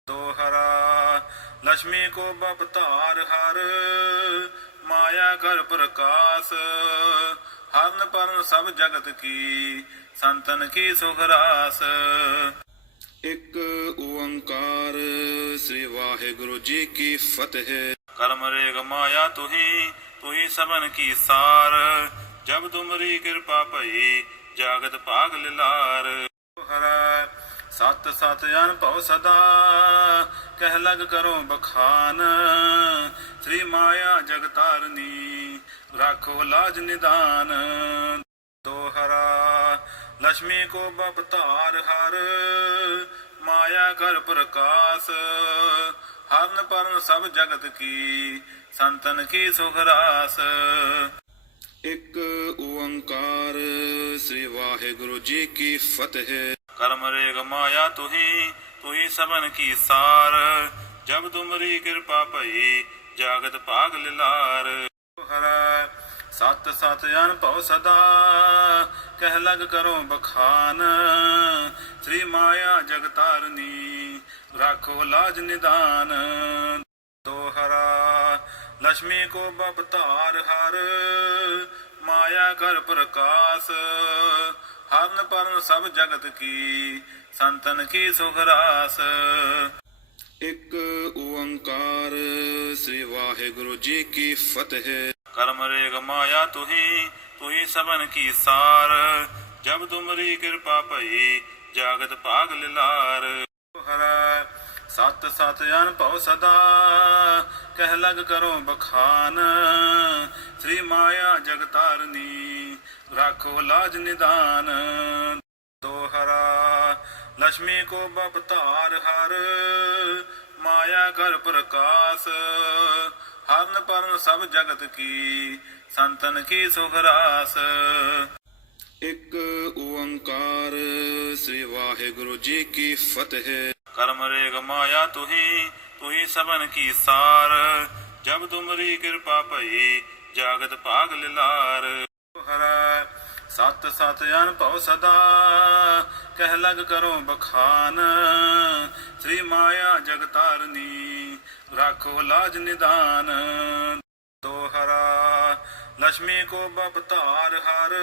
ਦੋਹਰਾ ਲక్ష్ਮੀ ਕੋ ਬਪਤਾਰ ਹਰ ਮਾਇਆ ਕਰ ਪ੍ਰਕਾਸ਼ ਹਰਨ ਪਰਨ ਸਭ ਜਗਤ ਕੀ ਸੰਤਨ ਕੀ ਸੁਖ ਰਾਸ ਇੱਕ ਓੰਕਾਰ ਸ੍ਰੀ ਵਾਹਿਗੁਰੂ ਜੀ ਕੀ ਫਤਿਹ। ਕਰਮ ਰੇਗ ਮਾਇਆ ਤੁਹੀ ਸਭਨ ਕੀ ਸਾਰ ਜਬ ਤੁਮਰੀ ਕਿਰਪਾ ਭਈ ਜਾਗਤ ਭਾਗ ਲਿਲਾਰ ਹਰਾ ਸਤ ਸਤ ਅਨਭਉ ਸਦਾ ਕਹਿ ਲਗ ਕਰੋ ਬਖਾਨ ਸ੍ਰੀ ਮਾਇਆ ਜਗਤਾਰਨੀ ਰਾਖੋ ਲਾਜ ਨਿਦਾਨ ਦੋਹਰਾ ਲక్ష్ਮੀ ਕੋ ਬਪਤਾਰ ਹਰ ਮਾਇਆ ਕਰ ਪ੍ਰਕਾਸ਼ ਹਰਨ ਪਰਨ ਸਭ ਜਗਤ ਕੀ ਸੰਤਨ ਕੀ ਸੁਖ ਰਾਸ ਇੱਕ ਓੰਕਾਰ ਸ੍ਰੀ ਵਾਹਿਗੁਰੂ ਜੀ ਕੀ ਫਤਿਹ। ਕਰਮ ਰੇਗ ਮਾਇਆ ਤੁਹੀ ਸਭਨ ਕੀ ਸਾਰ। ਜਬ ਤੁਮਰੀ ਕਿਰਪਾ ਭਈ ਜਾਗਤ ਭਾਗ ਲਿਲਾਰ। ਹਰੈ ਸਤ ਸਤ ਅਨਭਉ ਸਦਾ ਕਹਿ ਲਗ ਕਰੋ ਬਖਾਨ। ਸ੍ਰੀ ਮਾਇਆ ਜਗਤਾਰਨੀ ਰਾਖੋ ਲਾਜ ਨਿਦਾਨ। ਦੋਹਰਾ ਲక్ష్ਮੀ ਕੋ ਬਪਤਾਰ ਹਰ ਮਾਇਆ ਕਰ ਪ੍ਰਕਾਸ਼। ਹਰਨ ਪਰਨ ਸਭ ਜਗਤ ਕੀ ਸੰਤਨ ਕੀ ਸੁਖ ਰਾਸ। ਇੱਕ ਓੰਕਾਰ ਸ੍ਰੀ ਵਾਹਿਗੁਰੂ ਜੀ ਕੀ ਫਤਿਹ। ਕਰਮ ਰੇਗ ਮਾਇਆ ਤੁਹੀ ਸਭਨ ਕੀ ਸਾਰ। ਜਬ ਤੁਮਰੀ ਕਿਰਪਾ ਭਈ ਜਾਗਤ ਭਾਗ ਲਿਲਾਰ। ਹਰੈ ਸਤ ਸਤ ਅਨਭਉ ਸਦਾ ਕਹਿ ਲਗ ਕਰੋ ਬਖਾਨ। ਸ੍ਰੀ ਮਾਇਆ ਜਗਤਾਰਨੀ ਰਾਖੋ ਲਾਜ ਨਿਦਾਨ। ਦੋਹਰਾ ਲక్ష్ਮੀ ਕੋ ਬਪਤਾਰ ਹਰ ਮਾਇਆ ਕਰ ਪ੍ਰਕਾਸ਼। ਹਰਨ ਪਰਨ ਸਭ ਜਗਤ ਕੀ ਸੰਤਨ ਕੀ ਸੁਖ ਰਾਸ। ਇੱਕ ਓੰਕਾਰ ਸ੍ਰੀ ਵਾਹਿਗੁਰੂ ਜੀ ਕੀ ਫਤਿਹ। ਕਰਮ ਰੇਗ ਮਾਇਆ ਤੁਹੀ ਸਭਨ ਕੀ ਸਾਰ। ਜਬ ਤੁਮਰੀ ਕਿਰਪਾ ਭਈ ਜਾਗਤ ਭਾਗ ਲਿਲਾਰ। ਹਰੈ ਸਤ ਸਤ ਅਨਭਉ ਸਦਾ ਕਹਿ ਲਗ ਕਰੋ ਬਖਾਨ। ਸ੍ਰੀ ਮਾਇਆ ਜਗਤਾਰਨੀ ਰਾਖੋ ਲਾਜ ਨਿਦਾਨ। ਦੋਹਰਾ ਲక్ష్ਮੀ ਕੋ ਬਪਤਾਰ ਹਰ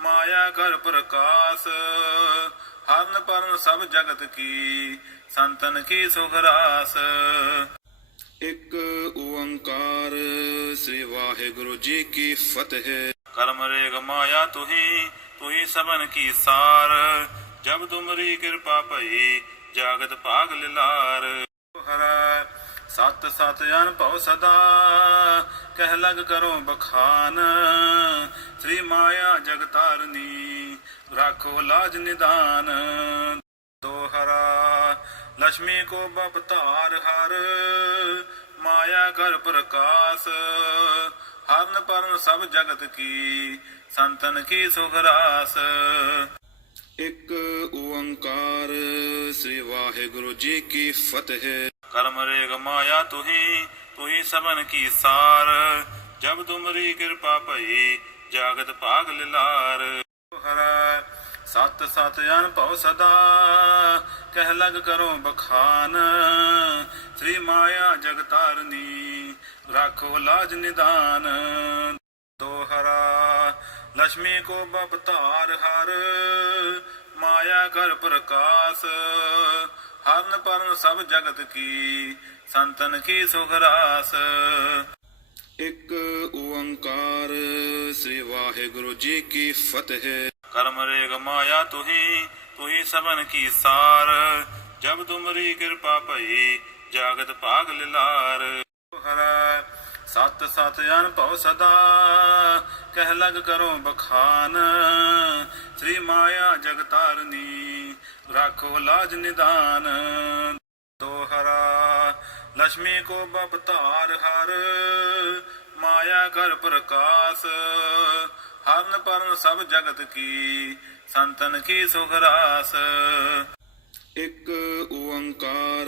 ਮਾਇਆ ਕਰ ਪ੍ਰਕਾਸ਼। ਹਰਨ ਪਰਨ ਸਭ ਜਗਤ ਕੀ ਸੰਤਨ ਕੀ ਸੁਖ ਰਾਸ। ਇੱਕ ਓੰਕਾਰ ਸ੍ਰੀ ਵਾਹਿਗੁਰੂ ਜੀ ਕੀ ਫਤਿਹ। ਕਰਮ ਰੇਗ ਮਾਇਆ ਤੁਹੀ ਸਭਨ ਕੀ ਸਾਰ। ਜਬ ਤੁਮਰੀ ਕਿਰਪਾ ਭਈ ਜਾਗਤ ਭਾਗ ਲਿਲਾਰ। ਹਰੈ ਸਤ ਸਤ ਅਨਭਉ ਸਦਾ ਕਹਿ ਲਗ ਕਰੋ ਬਖਾਨ। ਸ੍ਰੀ ਮਾਇਆ ਜਗਤਾਰਨੀ ਰਾਖੋ ਲਾਜ ਨਿਦਾਨ। ਦੋਹਰਾ ਲక్ష్ਮੀ ਕੋ ਬਪਤਾਰ ਹਰ ਮਾਇਆ ਕਰ ਪ੍ਰਕਾਸ਼। ਹਰਨ ਪਰਨ ਸਭ ਜਗਤ ਕੀ ਸੰਤਨ ਕੀ ਸੁਖ ਰਾਸ। ਇੱਕ ਓੰਕਾਰ ਸ੍ਰੀ ਵਾਹਿਗੁਰੂ ਜੀ ਕੀ ਫਤਿਹ। ਕਰਮ ਰੇਗ ਮਾਇਆ ਤੁਹੀ ਸਭਨ ਕੀ ਸਾਰ। ਜਬ ਤੁਮਰੀ ਕਿਰਪਾ ਭਈ ਜਾਗਤ ਭਾਗ ਲਿਲਾਰ। ਹਰੈ ਸਤ ਸਤ ਅਨਭਉ ਸਦਾ ਕਹਿ ਲਗ ਕਰੋ ਬਖਾਨ। ਸ੍ਰੀ ਮਾਇਆ ਜਗਤਾਰਨੀ ਰਾਖੋ ਲਾਜ ਨਿਦਾਨ। ਦੋਹਰਾ ਲక్ష్ਮੀ ਕੋ ਬਪਤਾਰ ਹਰ ਮਾਇਆ ਕਰ ਪ੍ਰਕਾਸ਼। ਹਰਨ ਪਰਨ ਸਭ ਜਗਤ ਕੀ ਸੰਤਨ ਕੀ ਸੁਖ ਰਾਸ। ਇੱਕ ਓੰਕਾਰ ਸ੍ਰੀ ਵਾਹਿਗੁਰੂ ਜੀ ਕੀ ਫਤਿਹ। ਕਰਮ ਰੇਗ ਮਾਇਆ ਤੁਹੀ ਸਭਨ ਕੀ ਸਾਰ। ਜਬ ਤੁਮਰੀ ਕਿਰਪਾ ਭਈ ਜਾਗਤ ਭਾਗ ਲਿਲਾਰ। ਹਰੈ ਸਤ ਸਤ ਅਨਭਉ ਸਦਾ ਕਹਿ ਲਗ ਕਰੋ ਬਖਾਨ। ਸ੍ਰੀ ਮਾਇਆ ਜਗਤਾਰਨੀ ਰਾਖੋ ਲਾਜ ਨਿਦਾਨ। ਦੋਹਰਾ ਲక్ష్ਮੀ ਕੋ ਬਪਤਾਰ ਹਰ ਮਾਇਆ ਕਰ ਪ੍ਰਕਾਸ਼। ਹਰਨ ਪਰਨ ਸਭ ਜਗਤ ਕੀ ਸੰਤਨ ਕੀ ਸੁਖ ਰਾਸ। ਇੱਕ ਓੰਕਾਰ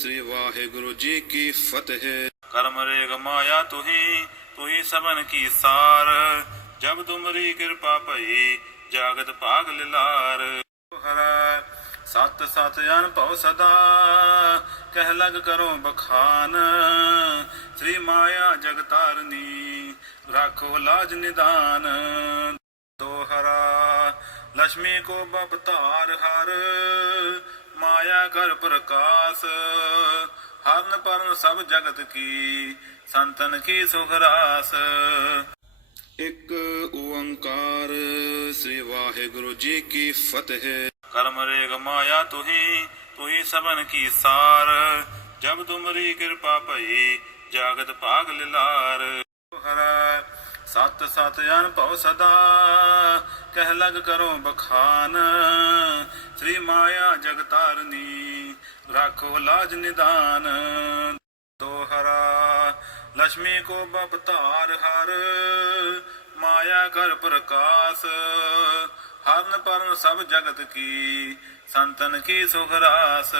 ਸ੍ਰੀ ਵਾਹਿਗੁਰੂ ਜੀ ਕੀ ਫਤਿਹ। ਕਰਮ ਰੇਗ ਮਾਇਆ ਤੁਹੀ ਸਭਨ ਕੀ ਸਾਰ। ਜਬ ਤੁਮਰੀ ਕਿਰਪਾ ਭਈ ਜਾਗਤ ਭਾਗ ਲਿਲਾਰ। ਹਰੈ ਸਤ ਸਤ ਅਨਭਉ ਸਦਾ ਕਹਿ ਲਗ ਕਰੋ ਬਖਾਨ। ਸ੍ਰੀ ਮਾਇਆ ਜਗਤਾਰਨੀ ਰਾਖੋ ਲਾਜ ਨਿਦਾਨ। ਦੋਹਰਾ ਲక్ష్ਮੀ ਕੋ ਬਪਤਾਰ ਹਰ ਮਾਇਆ ਕਰ ਪ੍ਰਕਾਸ਼। ਹਰਨ ਪਰਨ ਸਭ ਜਗਤ ਕੀ ਸੰਤਨ ਕੀ ਸੁਖ ਰਾਸ। ਇੱਕ ਓੰਕਾਰ ਸ੍ਰੀ ਵਾਹਿਗੁਰੂ ਜੀ ਕੀ ਫਤਿਹ। ਕਰਮ ਰੇਗ ਮਾਇਆ ਤੁਹੀ ਸਭਨ ਕੀ ਸਾਰ। ਜਬ ਤੁਮਰੀ ਕਿਰਪਾ ਭਈ ਜਾਗਤ ਭਾਗ ਲਿਲਾਰ। ਹਰੈ ਸਤ ਸਤ ਅਨਭਉ ਸਦਾ ਕਹਿ ਲਗ ਕਰੋ ਬਖਾਨ। ਸ੍ਰੀ ਮਾਇਆ ਜਗਤਾਰਨੀ ਰਾਖੋ ਲਾਜ ਨਿਦਾਨ। ਦੋਹਰਾ ਲక్ష్ਮੀ ਕੋ ਬਪਤਾਰ ਹਰ ਮਾਇਆ ਕਰ ਪ੍ਰਕਾਸ਼। ਹਰਨ ਪਰਨ ਸਭ ਜਗਤ ਕੀ ਸੰਤਨ ਕੀ ਸੁਖ ਰਾਸ